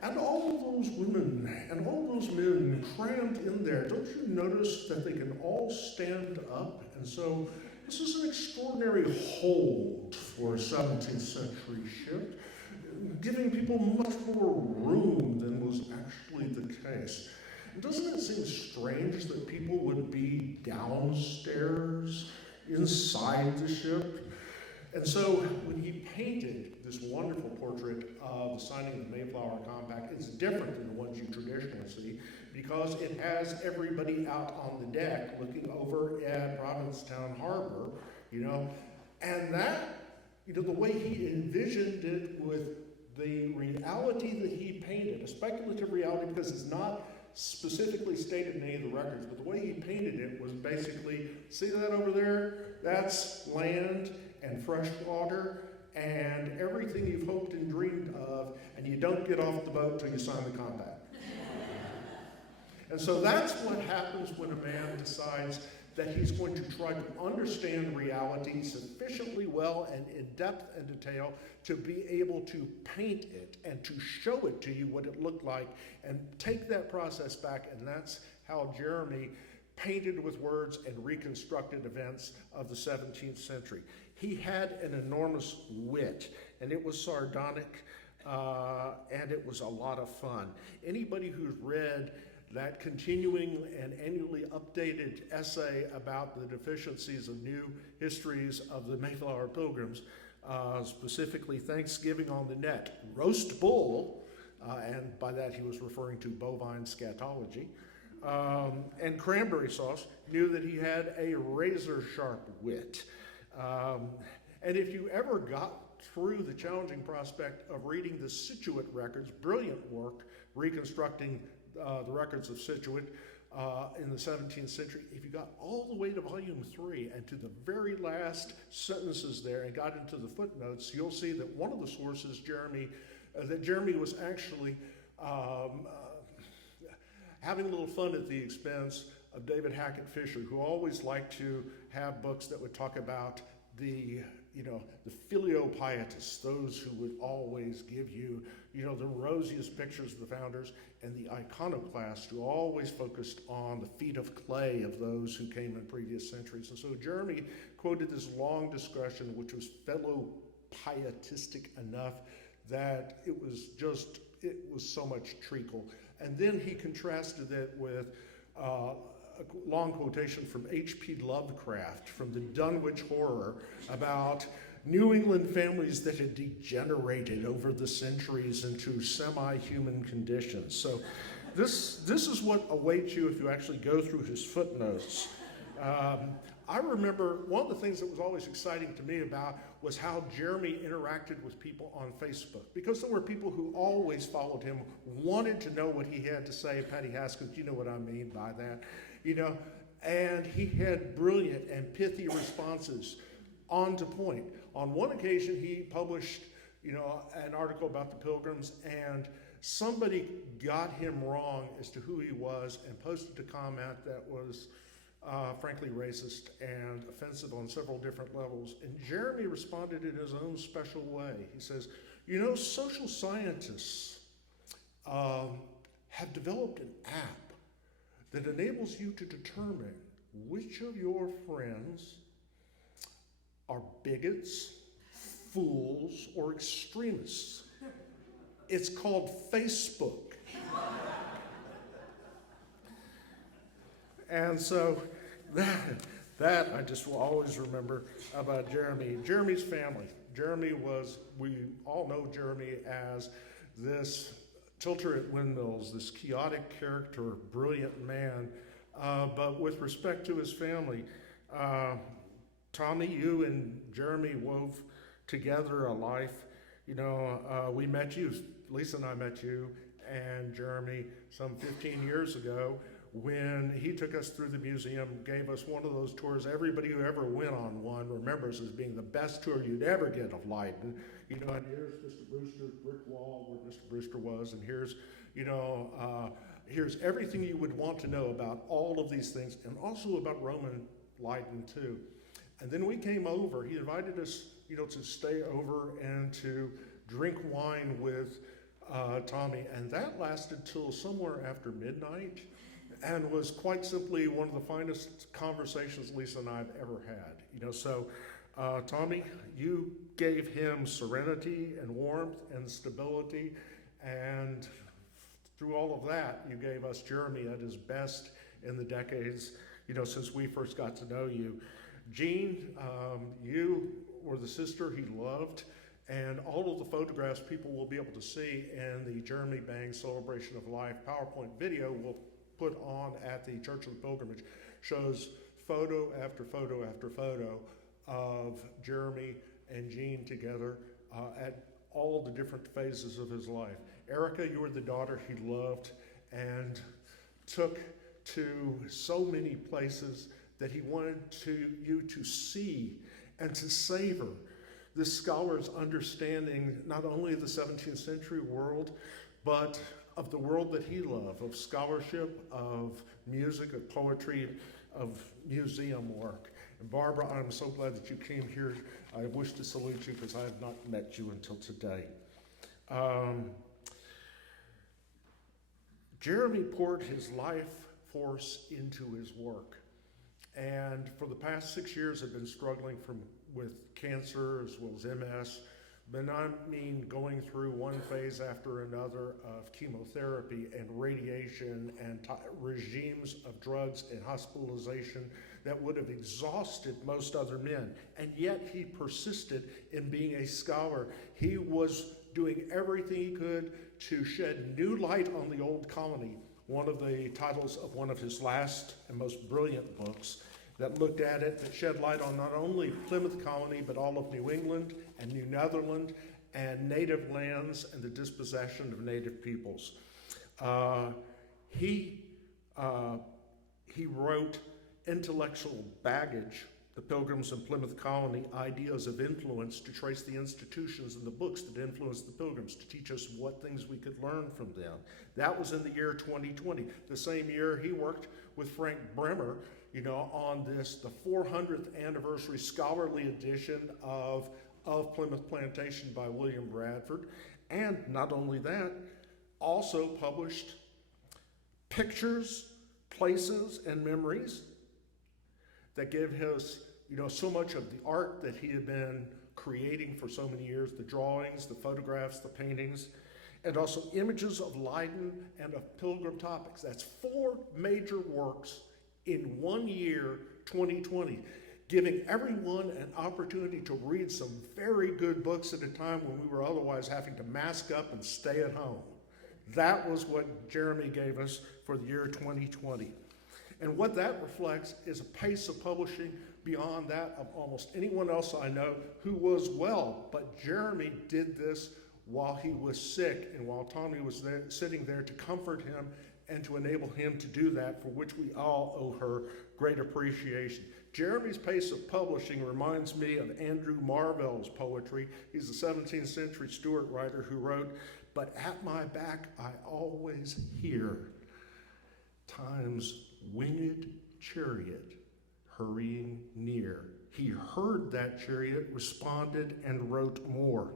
And all of those women and all those men crammed in there, don't you notice that they can all stand up? And so this is an extraordinary hold for a 17th century ship, giving people much more room than was actually the case. Doesn't it seem strange that people would be downstairs inside the ship? And so when he painted this wonderful portrait of the signing of the Mayflower Compact, it's different than the ones you traditionally see because it has everybody out on the deck looking over at Provincetown Harbor, and that, the way he envisioned it with the reality that he painted, a speculative reality because it's not specifically stated in any of the records, but the way he painted it was basically, see that over there? That's land and fresh water and everything you've hoped and dreamed of, and you don't get off the boat till you sign the compact. And so that's what happens when a man decides that he's going to try to understand reality sufficiently well and in depth and detail to be able to paint it and to show it to you what it looked like and take that process back. And that's how Jeremy painted with words and reconstructed events of the 17th century. He had an enormous wit, and it was sardonic, and it was a lot of fun. Anybody who's read that continuing and annually updated essay about the deficiencies of new histories of the Mayflower Pilgrims, specifically Thanksgiving on the Net, roast bull, and by that he was referring to bovine scatology, and cranberry sauce, knew that he had a razor-sharp wit. And if you ever got through the challenging prospect of reading the Scituate records, brilliant work reconstructing the records of Scituate in the 17th century, if you got all the way to volume 3 and to the very last sentences there and got into the footnotes, you'll see that one of the sources that Jeremy was actually having a little fun at the expense of David Hackett Fisher, who always liked to have books that would talk about the filio pietas, those who would always give you, the rosiest pictures of the founders, and the iconoclasts who always focused on the feet of clay of those who came in previous centuries. And so Jeremy quoted this long discussion, which was fellow pietistic enough that it was so much treacle. And then he contrasted it with a long quotation from H.P. Lovecraft from the Dunwich Horror about New England families that had degenerated over the centuries into semi-human conditions. So this is what awaits you if you actually go through his footnotes. I remember one of the things that was always exciting to me about was how Jeremy interacted with people on Facebook, because there were people who always followed him, wanted to know what he had to say. Patty Haskins, you know what I mean by that, and he had brilliant and pithy responses on to point. On one occasion, he published, an article about the Pilgrims, and somebody got him wrong as to who he was and posted a comment that was frankly racist and offensive on several different levels. And Jeremy responded in his own special way. He says, social scientists have developed an app that enables you to determine which of your friends are bigots, fools, or extremists. It's called Facebook. And so that I just will always remember about Jeremy. Jeremy's family. We all know Jeremy as this tilter at windmills, this chaotic character, brilliant man. But with respect to his family, Tommy, you and Jeremy wove together a life. We met you, Lisa and I met you and Jeremy some 15 years ago when he took us through the museum, gave us one of those tours everybody who ever went on one remembers as being the best tour you'd ever get of Leiden. And here's Mr. Brewster's brick wall where Mr. Brewster was, and here's everything you would want to know about all of these things, and also about Roman Leiden too. And then we came over. He invited us, to stay over and to drink wine with Tommy, and that lasted till somewhere after midnight, and was quite simply one of the finest conversations Lisa and I have ever had. So Tommy, you gave him serenity and warmth and stability, and through all of that, you gave us Jeremy at his best in the decades, since we first got to know you. Jean, you were the sister he loved, and all of the photographs people will be able to see in the Jeremy Bangs Celebration of Life PowerPoint video we'll put on at the Church of the Pilgrimage shows photo after photo after photo of Jeremy and Jean together at all the different phases of his life. Erica, you were the daughter he loved and took to so many places that he wanted you to see and to savor this scholar's understanding not only of the 17th century world, but of the world that he loved, of scholarship, of music, of poetry, of museum work. And Barbara, I'm so glad that you came here. I wish to salute you because I have not met you until today. Jeremy poured his life force into his work. And for the past 6 years, I've been struggling with cancer as well as MS. But I mean going through one phase after another of chemotherapy and radiation and regimes of drugs and hospitalization that would have exhausted most other men. And yet he persisted in being a scholar. He was doing everything he could to shed new light on the old colony. One of the titles of one of his last and most brilliant books that looked at it, that shed light on not only Plymouth colony, but all of New England and New Netherland and native lands and the dispossession of native peoples. He wrote Intellectual Baggage, The Pilgrims in Plymouth Colony, Ideas of Influence, to trace the institutions and the books that influenced the Pilgrims, to teach us what things we could learn from them. That was in the year 2020. The same year he worked with Frank Bremer, on this, the 400th anniversary scholarly edition of Plymouth Plantation by William Bradford. And not only that, also published Pictures, Places, and Memories that give us, so much of the art that he had been creating for so many years, the drawings, the photographs, the paintings, and also Images of Leiden and of Pilgrim Topics. That's 4 major works in 1 year, 2020, giving everyone an opportunity to read some very good books at a time when we were otherwise having to mask up and stay at home. That was what Jeremy gave us for the year 2020. And what that reflects is a pace of publishing beyond that of almost anyone else I know who was well. But Jeremy did this while he was sick and while Tommy was there, sitting there to comfort him and to enable him to do that, for which we all owe her great appreciation. Jeremy's pace of publishing reminds me of Andrew Marvell's poetry. He's a 17th century Stuart writer who wrote, "But at my back I always hear time's winged chariot hurrying near." He heard that chariot, responded, and wrote more.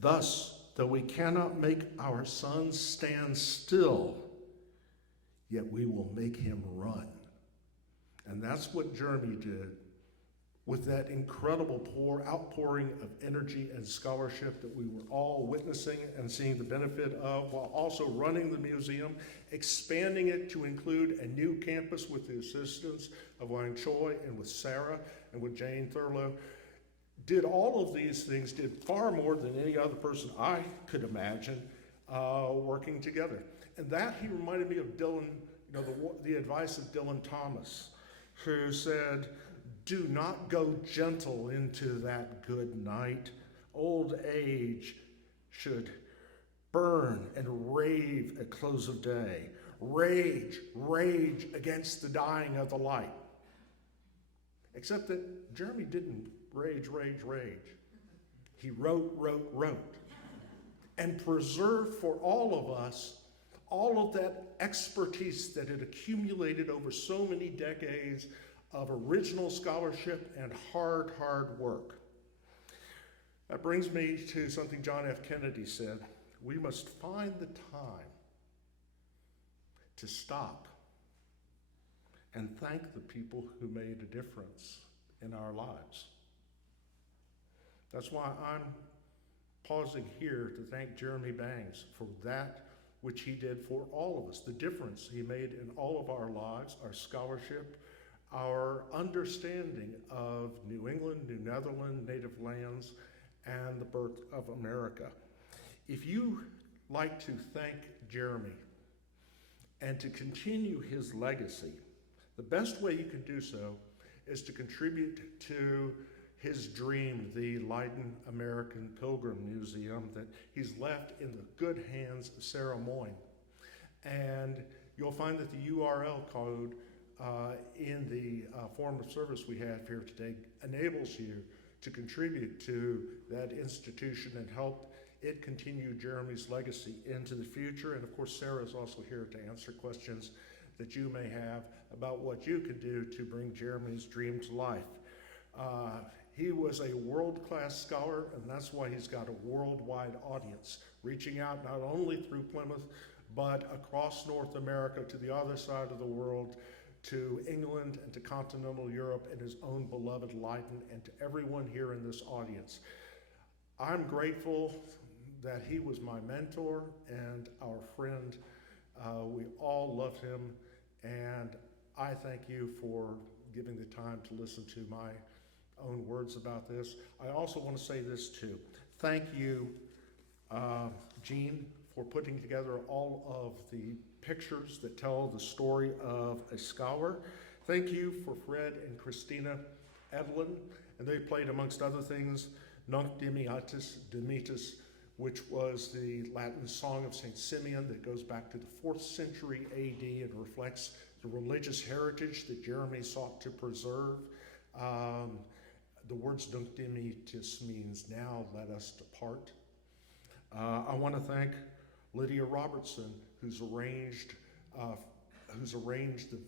"Thus, though we cannot make our sun stand still, yet we will make him run." And that's what Jeremy did with that incredible outpouring of energy and scholarship that we were all witnessing and seeing the benefit of, while also running the museum, expanding it to include a new campus with the assistance of Wang Choi and with Sarah and with Jane Thurlow. Did all of these things, did far more than any other person I could imagine working together. And that he reminded me of Dylan, the advice of Dylan Thomas, who said, "Do not go gentle into that good night. Old age should burn and rave at close of day. Rage, rage against the dying of the light." Except that Jeremy didn't rage, rage, rage. He wrote, wrote, wrote, and preserved for all of us all of that expertise that had accumulated over so many decades of original scholarship and hard, hard work. That brings me to something John F. Kennedy said: "We must find the time to stop and thank the people who made a difference in our lives." That's why I'm pausing here to thank Jeremy Bangs for that which he did for all of us, the difference he made in all of our lives, our scholarship, our understanding of New England, New Netherland, native lands, and the birth of America. If you like to thank Jeremy and to continue his legacy, the best way you can do so is to contribute to his dream, the Leiden American Pilgrim Museum, that he's left in the good hands of Sarah Moyne. And you'll find that the URL code in the form of service we have here today enables you to contribute to that institution and help it continued Jeremy's legacy into the future. And of course, Sarah is also here to answer questions that you may have about what you can do to bring Jeremy's dream to life. He was a world-class scholar, and that's why he's got a worldwide audience, reaching out not only through Plymouth, but across North America to the other side of the world, to England and to continental Europe and his own beloved Leiden, and to everyone here in this audience. I'm grateful that he was my mentor and our friend. We all loved him, and I thank you for giving the time to listen to my own words about this. I also want to say this too. Thank you, Jean, for putting together all of the pictures that tell the story of a scholar. Thank you for Fred and Christina Evelyn, and they played, amongst other things, Nunc Dimittis, which was the Latin song of St. Simeon that goes back to the 4th century AD and reflects the religious heritage that Jeremy sought to preserve. The words Nunc Dimittis means now let us depart. I want to thank Lydia Robertson, who's arranged the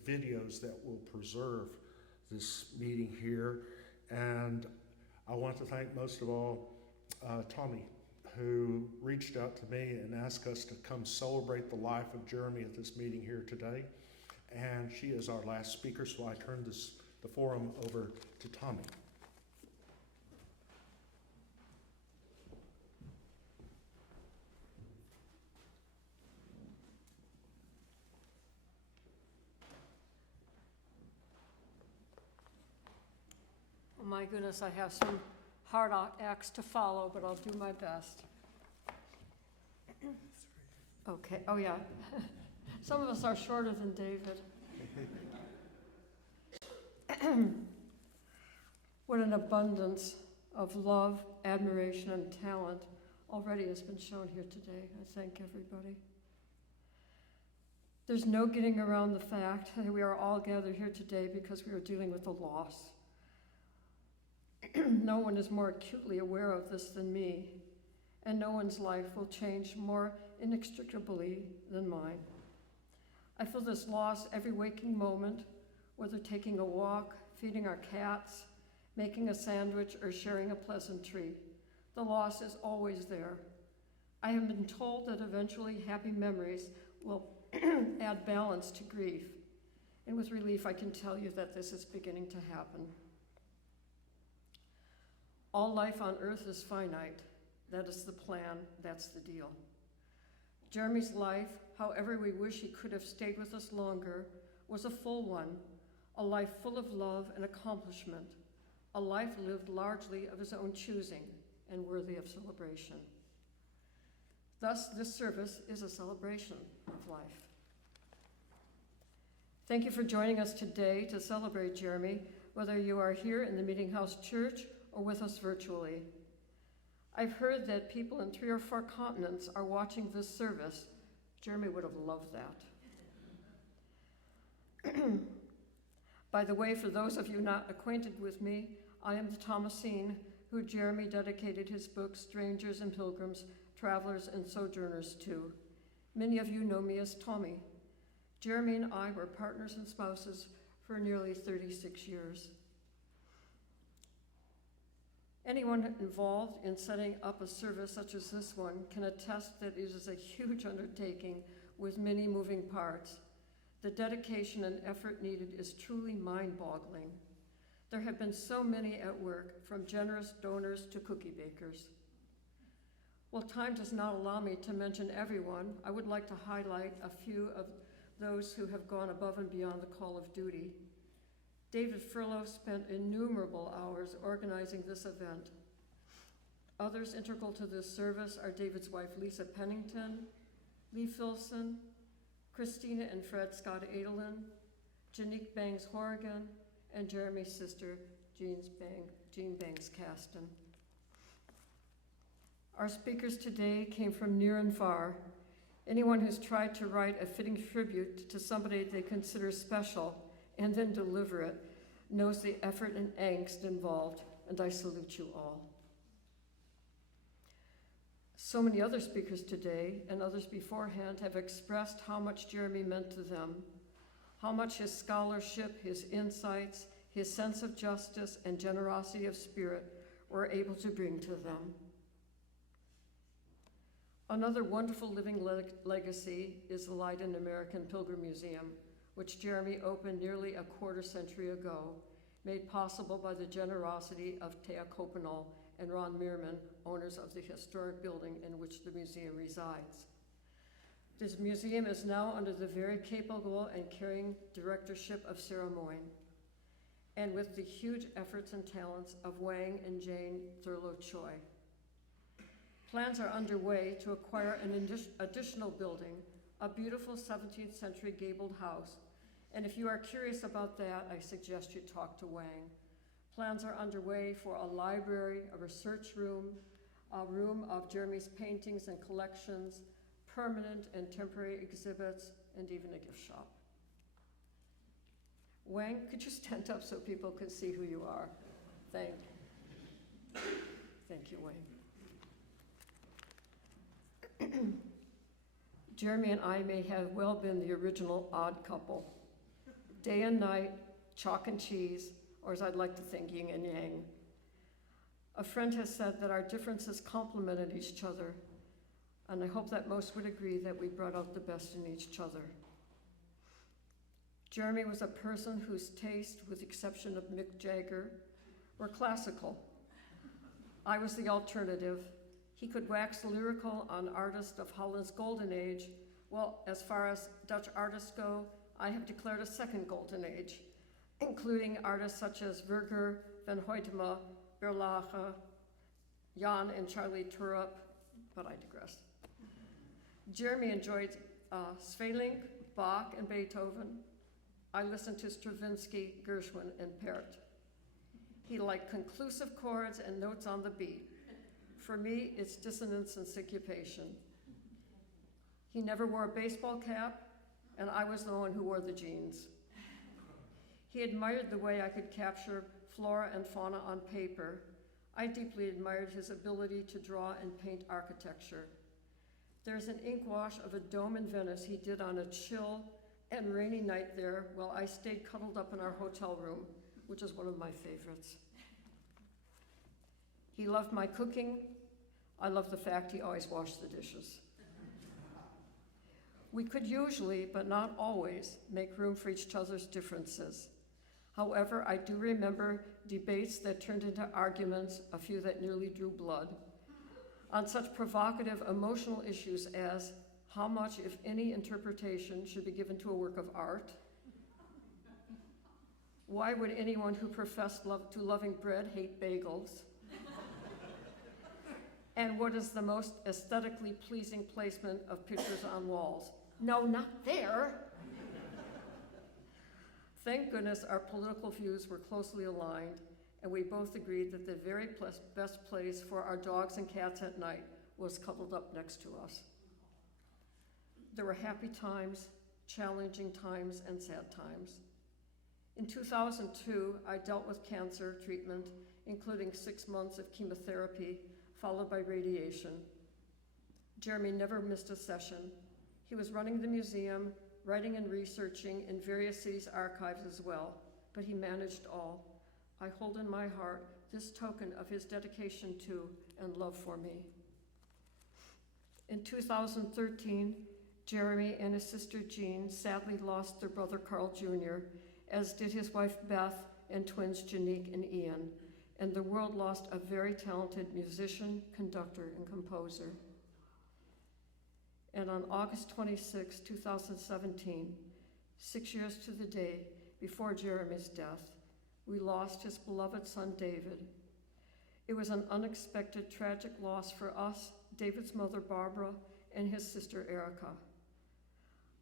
videos that will preserve this meeting here. And I want to thank most of all Tommy, who reached out to me and asked us to come celebrate the life of Jeremy at this meeting here today. And she is our last speaker, so I turn the forum over to Tommy. Oh my goodness, I have some hard acts to follow, but I'll do my best. Okay, oh yeah. Some of us are shorter than David. What an abundance of love, admiration, and talent already has been shown here today. I thank everybody. There's no getting around the fact that we are all gathered here today because we are dealing with a loss. No one is more acutely aware of this than me, and no one's life will change more inextricably than mine. I feel this loss every waking moment, whether taking a walk, feeding our cats, making a sandwich, or sharing a pleasantry. The loss is always there. I have been told that eventually happy memories will add balance to grief. And with relief, I can tell you that this is beginning to happen. All life on earth is finite. That is the plan, that's the deal. Jeremy's life, however we wish he could have stayed with us longer, was a full one, a life full of love and accomplishment, a life lived largely of his own choosing and worthy of celebration. Thus, this service is a celebration of life. Thank you for joining us today to celebrate Jeremy, whether you are here in the Meeting House Church or with us virtually. I've heard that people in 3 or 4 continents are watching this service. Jeremy would have loved that. By the way, for those of you not acquainted with me, I am the Thomasine who Jeremy dedicated his book, Strangers and Pilgrims, Travelers and Sojourners to. Many of you know me as Tommy. Jeremy and I were partners and spouses for nearly 36 years. Anyone involved in setting up a service such as this one can attest that it is a huge undertaking with many moving parts. The dedication and effort needed is truly mind-boggling. There have been so many at work, from generous donors to cookie bakers. While time does not allow me to mention everyone, I would like to highlight a few of those who have gone above and beyond the call of duty. David Furlow spent innumerable hours organizing this event. Others integral to this service are David's wife, Lisa Pennington, Lee Filson, Christina and Fred Scott Adelin, Janique Bangs Horrigan, and Jeremy's sister, Jean Bangs Caston. Our speakers today came from near and far. Anyone who's tried to write a fitting tribute to somebody they consider special and then deliver it knows the effort and angst involved, and I salute you all. So many other speakers today and others beforehand have expressed how much Jeremy meant to them, how much his scholarship, his insights, his sense of justice, and generosity of spirit were able to bring to them. Another wonderful living legacy is the Leiden American Pilgrim Museum, which Jeremy opened nearly a quarter century ago, made possible by the generosity of Thea Kopenal and Ron Meerman, owners of the historic building in which the museum resides. This museum is now under the very capable and caring directorship of Sarah Moyne, and with the huge efforts and talents of Wang and Jane Thurlow Choi. Plans are underway to acquire an additional building, a beautiful 17th century gabled house, and if you are curious about that, I suggest you talk to Wang. Plans are underway for a library, a research room, a room of Jeremy's paintings and collections, permanent and temporary exhibits, and even a gift shop. Wang, could you stand up so people can see who you are? Thank you, Wang. Jeremy and I may have well been the original odd couple. Day and night, chalk and cheese, or as I'd like to think, yin and yang. A friend has said that our differences complemented each other, and I hope that most would agree that we brought out the best in each other. Jeremy was a person whose taste, with the exception of Mick Jagger, were classical. I was the alternative. He could wax lyrical on artists of Holland's golden age. Well, as far as Dutch artists go, I have declared a second golden age, including artists such as Verger, Van Hoytema, Berlage, Jan and Charlie Turrup, but I digress. Jeremy enjoyed Sweelinck, Bach, and Beethoven. I listened to Stravinsky, Gershwin, and Pärt. He liked conclusive chords and notes on the beat. For me, it's dissonance and syncopation. He never wore a baseball cap, and I was the one who wore the jeans. He admired the way I could capture flora and fauna on paper. I deeply admired his ability to draw and paint architecture. There's an ink wash of a dome in Venice he did on a chill and rainy night there while I stayed cuddled up in our hotel room, which is one of my favorites. He loved my cooking. I love the fact he always washed the dishes. We could usually, but not always, make room for each other's differences. However, I do remember debates that turned into arguments, a few that nearly drew blood, on such provocative emotional issues as how much, if any, interpretation should be given to a work of art. Why would anyone who professed to loving bread hate bagels? And what is the most aesthetically pleasing placement of pictures on walls? No, not there. Thank goodness our political views were closely aligned, and we both agreed that the very best place for our dogs and cats at night was cuddled up next to us. There were happy times, challenging times, and sad times. In 2002, I dealt with cancer treatment, including 6 months of chemotherapy, followed by radiation. Jeremy never missed a session. He was running the museum, writing and researching in various cities' archives as well, but he managed all. I hold in my heart this token of his dedication to and love for me. In 2013, Jeremy and his sister Jean sadly lost their brother Carl Jr., as did his wife Beth and twins Janique and Ian, and the world lost a very talented musician, conductor, and composer. And on August 26, 2017, 6 years to the day before Jeremy's death, we lost his beloved son, David. It was an unexpected, tragic loss for us, David's mother, Barbara, and his sister, Erica.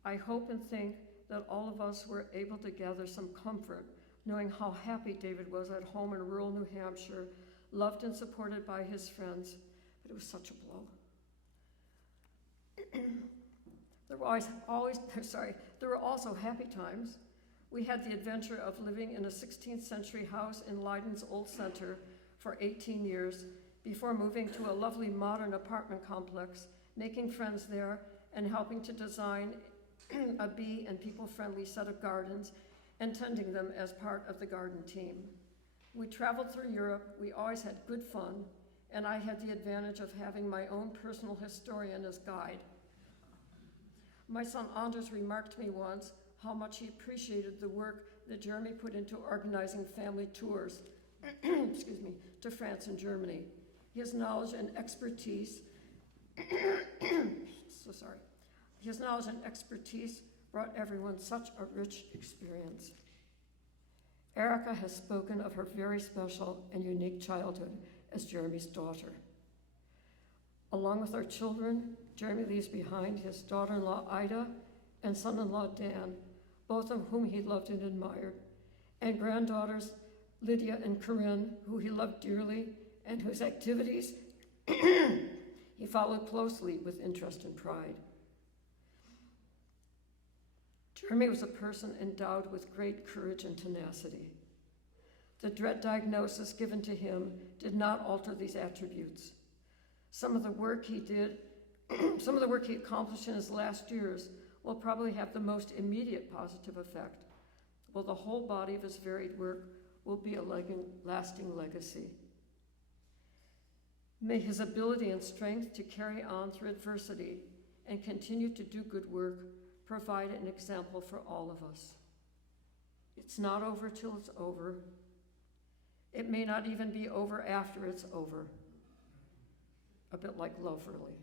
I hope and think that all of us were able to gather some comfort knowing how happy David was at home in rural New Hampshire, loved and supported by his friends, but it was such a blow. There were also happy times. We had the adventure of living in a 16th century house in Leiden's Old Center for 18 years, before moving to a lovely modern apartment complex, making friends there, and helping to design a bee and people-friendly set of gardens and tending them as part of the garden team. We traveled through Europe, we always had good fun, and I had the advantage of having my own personal historian as guide. My son Anders remarked to me once how much he appreciated the work that Jeremy put into organizing family tours excuse me, to France and Germany. His knowledge and expertise his knowledge and expertise brought everyone such a rich experience. Erica has spoken of her very special and unique childhood as Jeremy's daughter. Along with our children, Jeremy leaves behind his daughter-in-law Ida and son-in-law Dan, both of whom he loved and admired, and granddaughters Lydia and Corinne, who he loved dearly and whose activities he followed closely with interest and pride. Jeremy was a person endowed with great courage and tenacity. The dread diagnosis given to him did not alter these attributes. Some of the work he accomplished in his last years will probably have the most immediate positive effect, while the whole body of his varied work will be a lasting legacy. May his ability and strength to carry on through adversity and continue to do good work provide an example for all of us. It's not over till it's over. It may not even be over after it's over. A bit like love, really.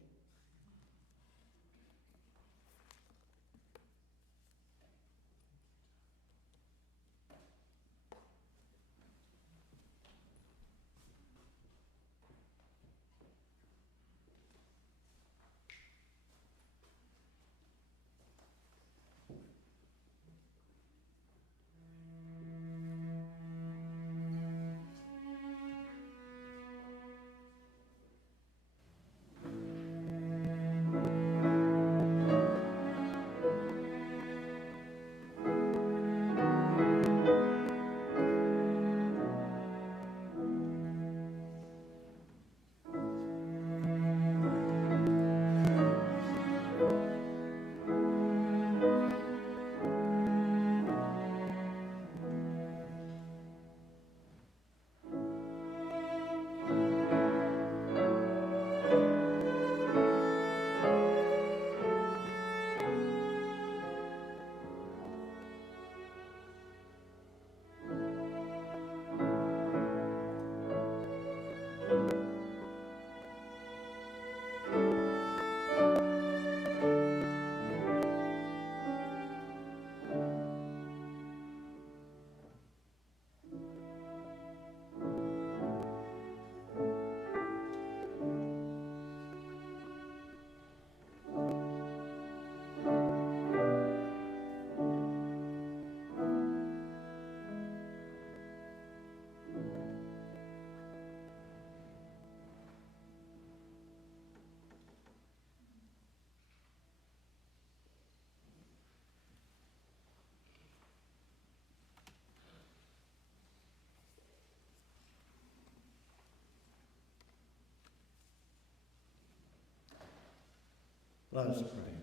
Let us pray.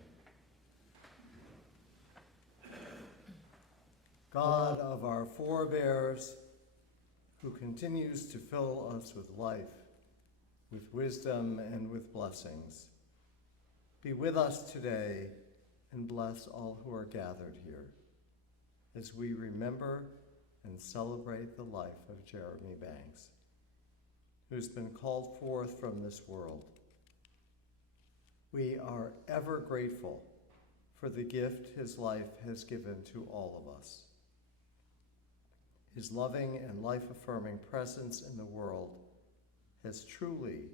God of our forebears, who continues to fill us with life, with wisdom, and with blessings, be with us today and bless all who are gathered here as we remember and celebrate the life of Jeremy Banks, who's been called forth from this world. We are ever grateful for the gift his life has given to all of us. His loving and life-affirming presence in the world has truly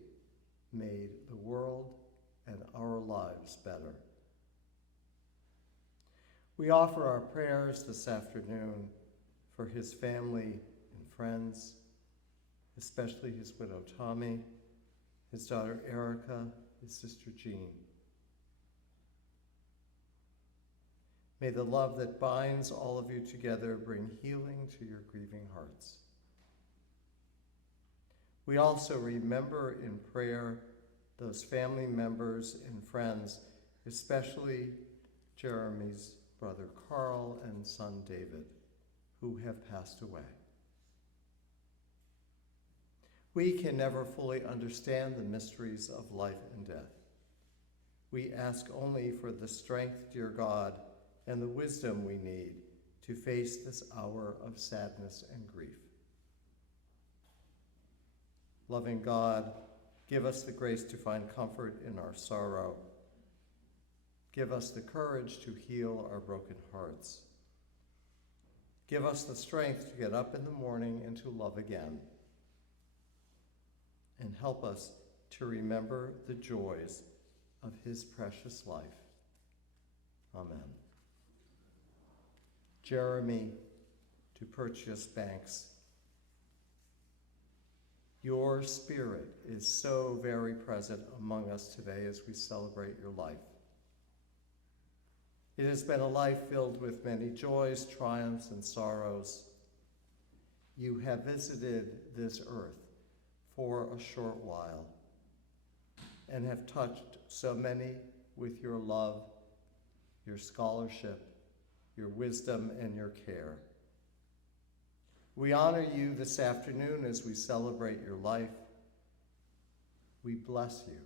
made the world and our lives better. We offer our prayers this afternoon for his family and friends, especially his widow Tommy, his daughter Erica, his sister Jean. May the love that binds all of you together bring healing to your grieving hearts. We also remember in prayer those family members and friends, especially Jeremy's brother Carl and son David, who have passed away. We can never fully understand the mysteries of life and death. We ask only for the strength, dear God, and the wisdom we need to face this hour of sadness and grief. Loving God, give us the grace to find comfort in our sorrow. Give us the courage to heal our broken hearts. Give us the strength to get up in the morning and to love again. And help us to remember the joys of his precious life. Amen. Jeremy to Purchase Banks, your spirit is so very present among us today as we celebrate your life. It has been a life filled with many joys, triumphs, and sorrows. You have visited this earth for a short while and have touched so many with your love, your scholarship, your wisdom, and your care. We honor you this afternoon as we celebrate your life. We bless you,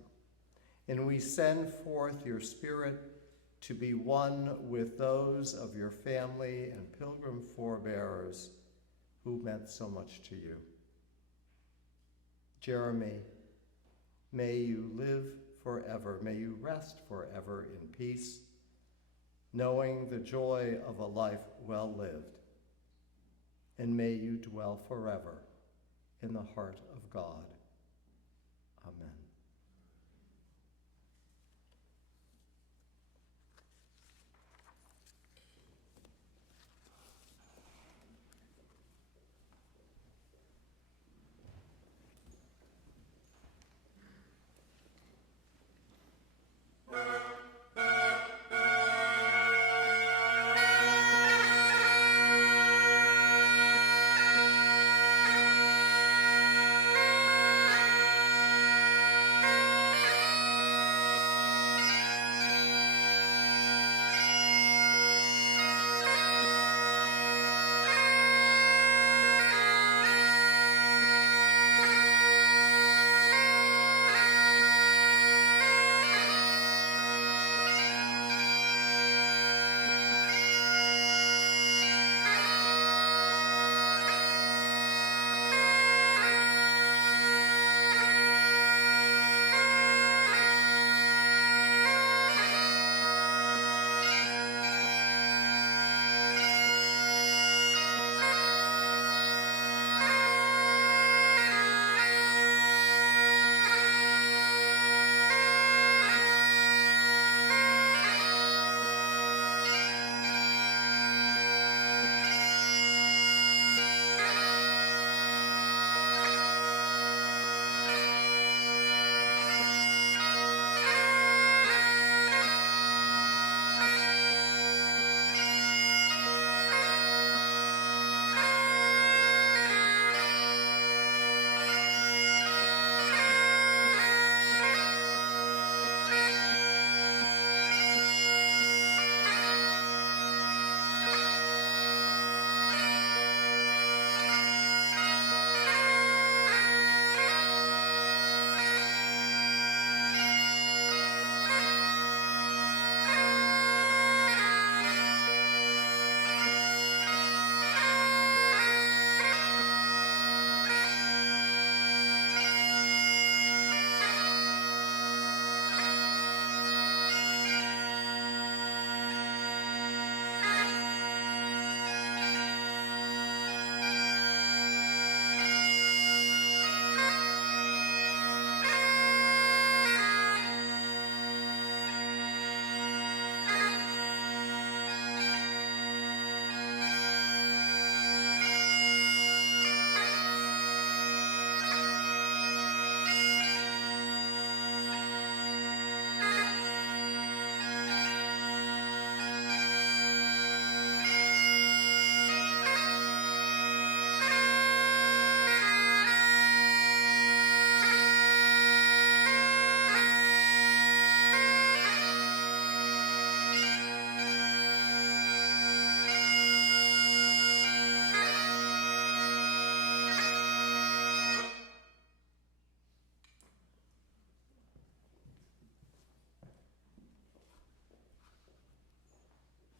and we send forth your spirit to be one with those of your family and pilgrim forebearers who meant so much to you. Jeremy, may you live forever. May you rest forever in peace, knowing the joy of a life well lived. And may you dwell forever in the heart of God. Amen.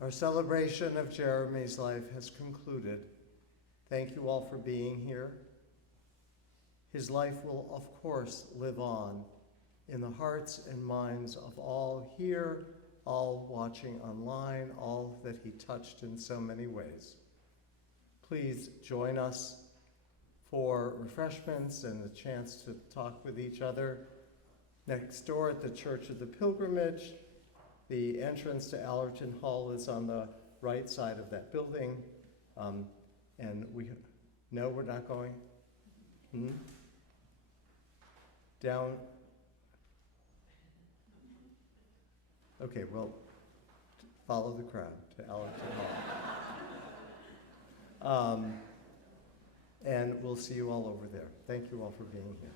Our celebration of Jeremy's life has concluded. Thank you all for being here. His life will, of course, live on in the hearts and minds of all here, all watching online, all that he touched in so many ways. Please join us for refreshments and a chance to talk with each other next door at the Church of the Pilgrimage. The entrance to Allerton Hall is on the right side of that building. No, we're not going? Down? Okay, well, follow the crowd to Allerton Hall. And we'll see you all over there. Thank you all for being here.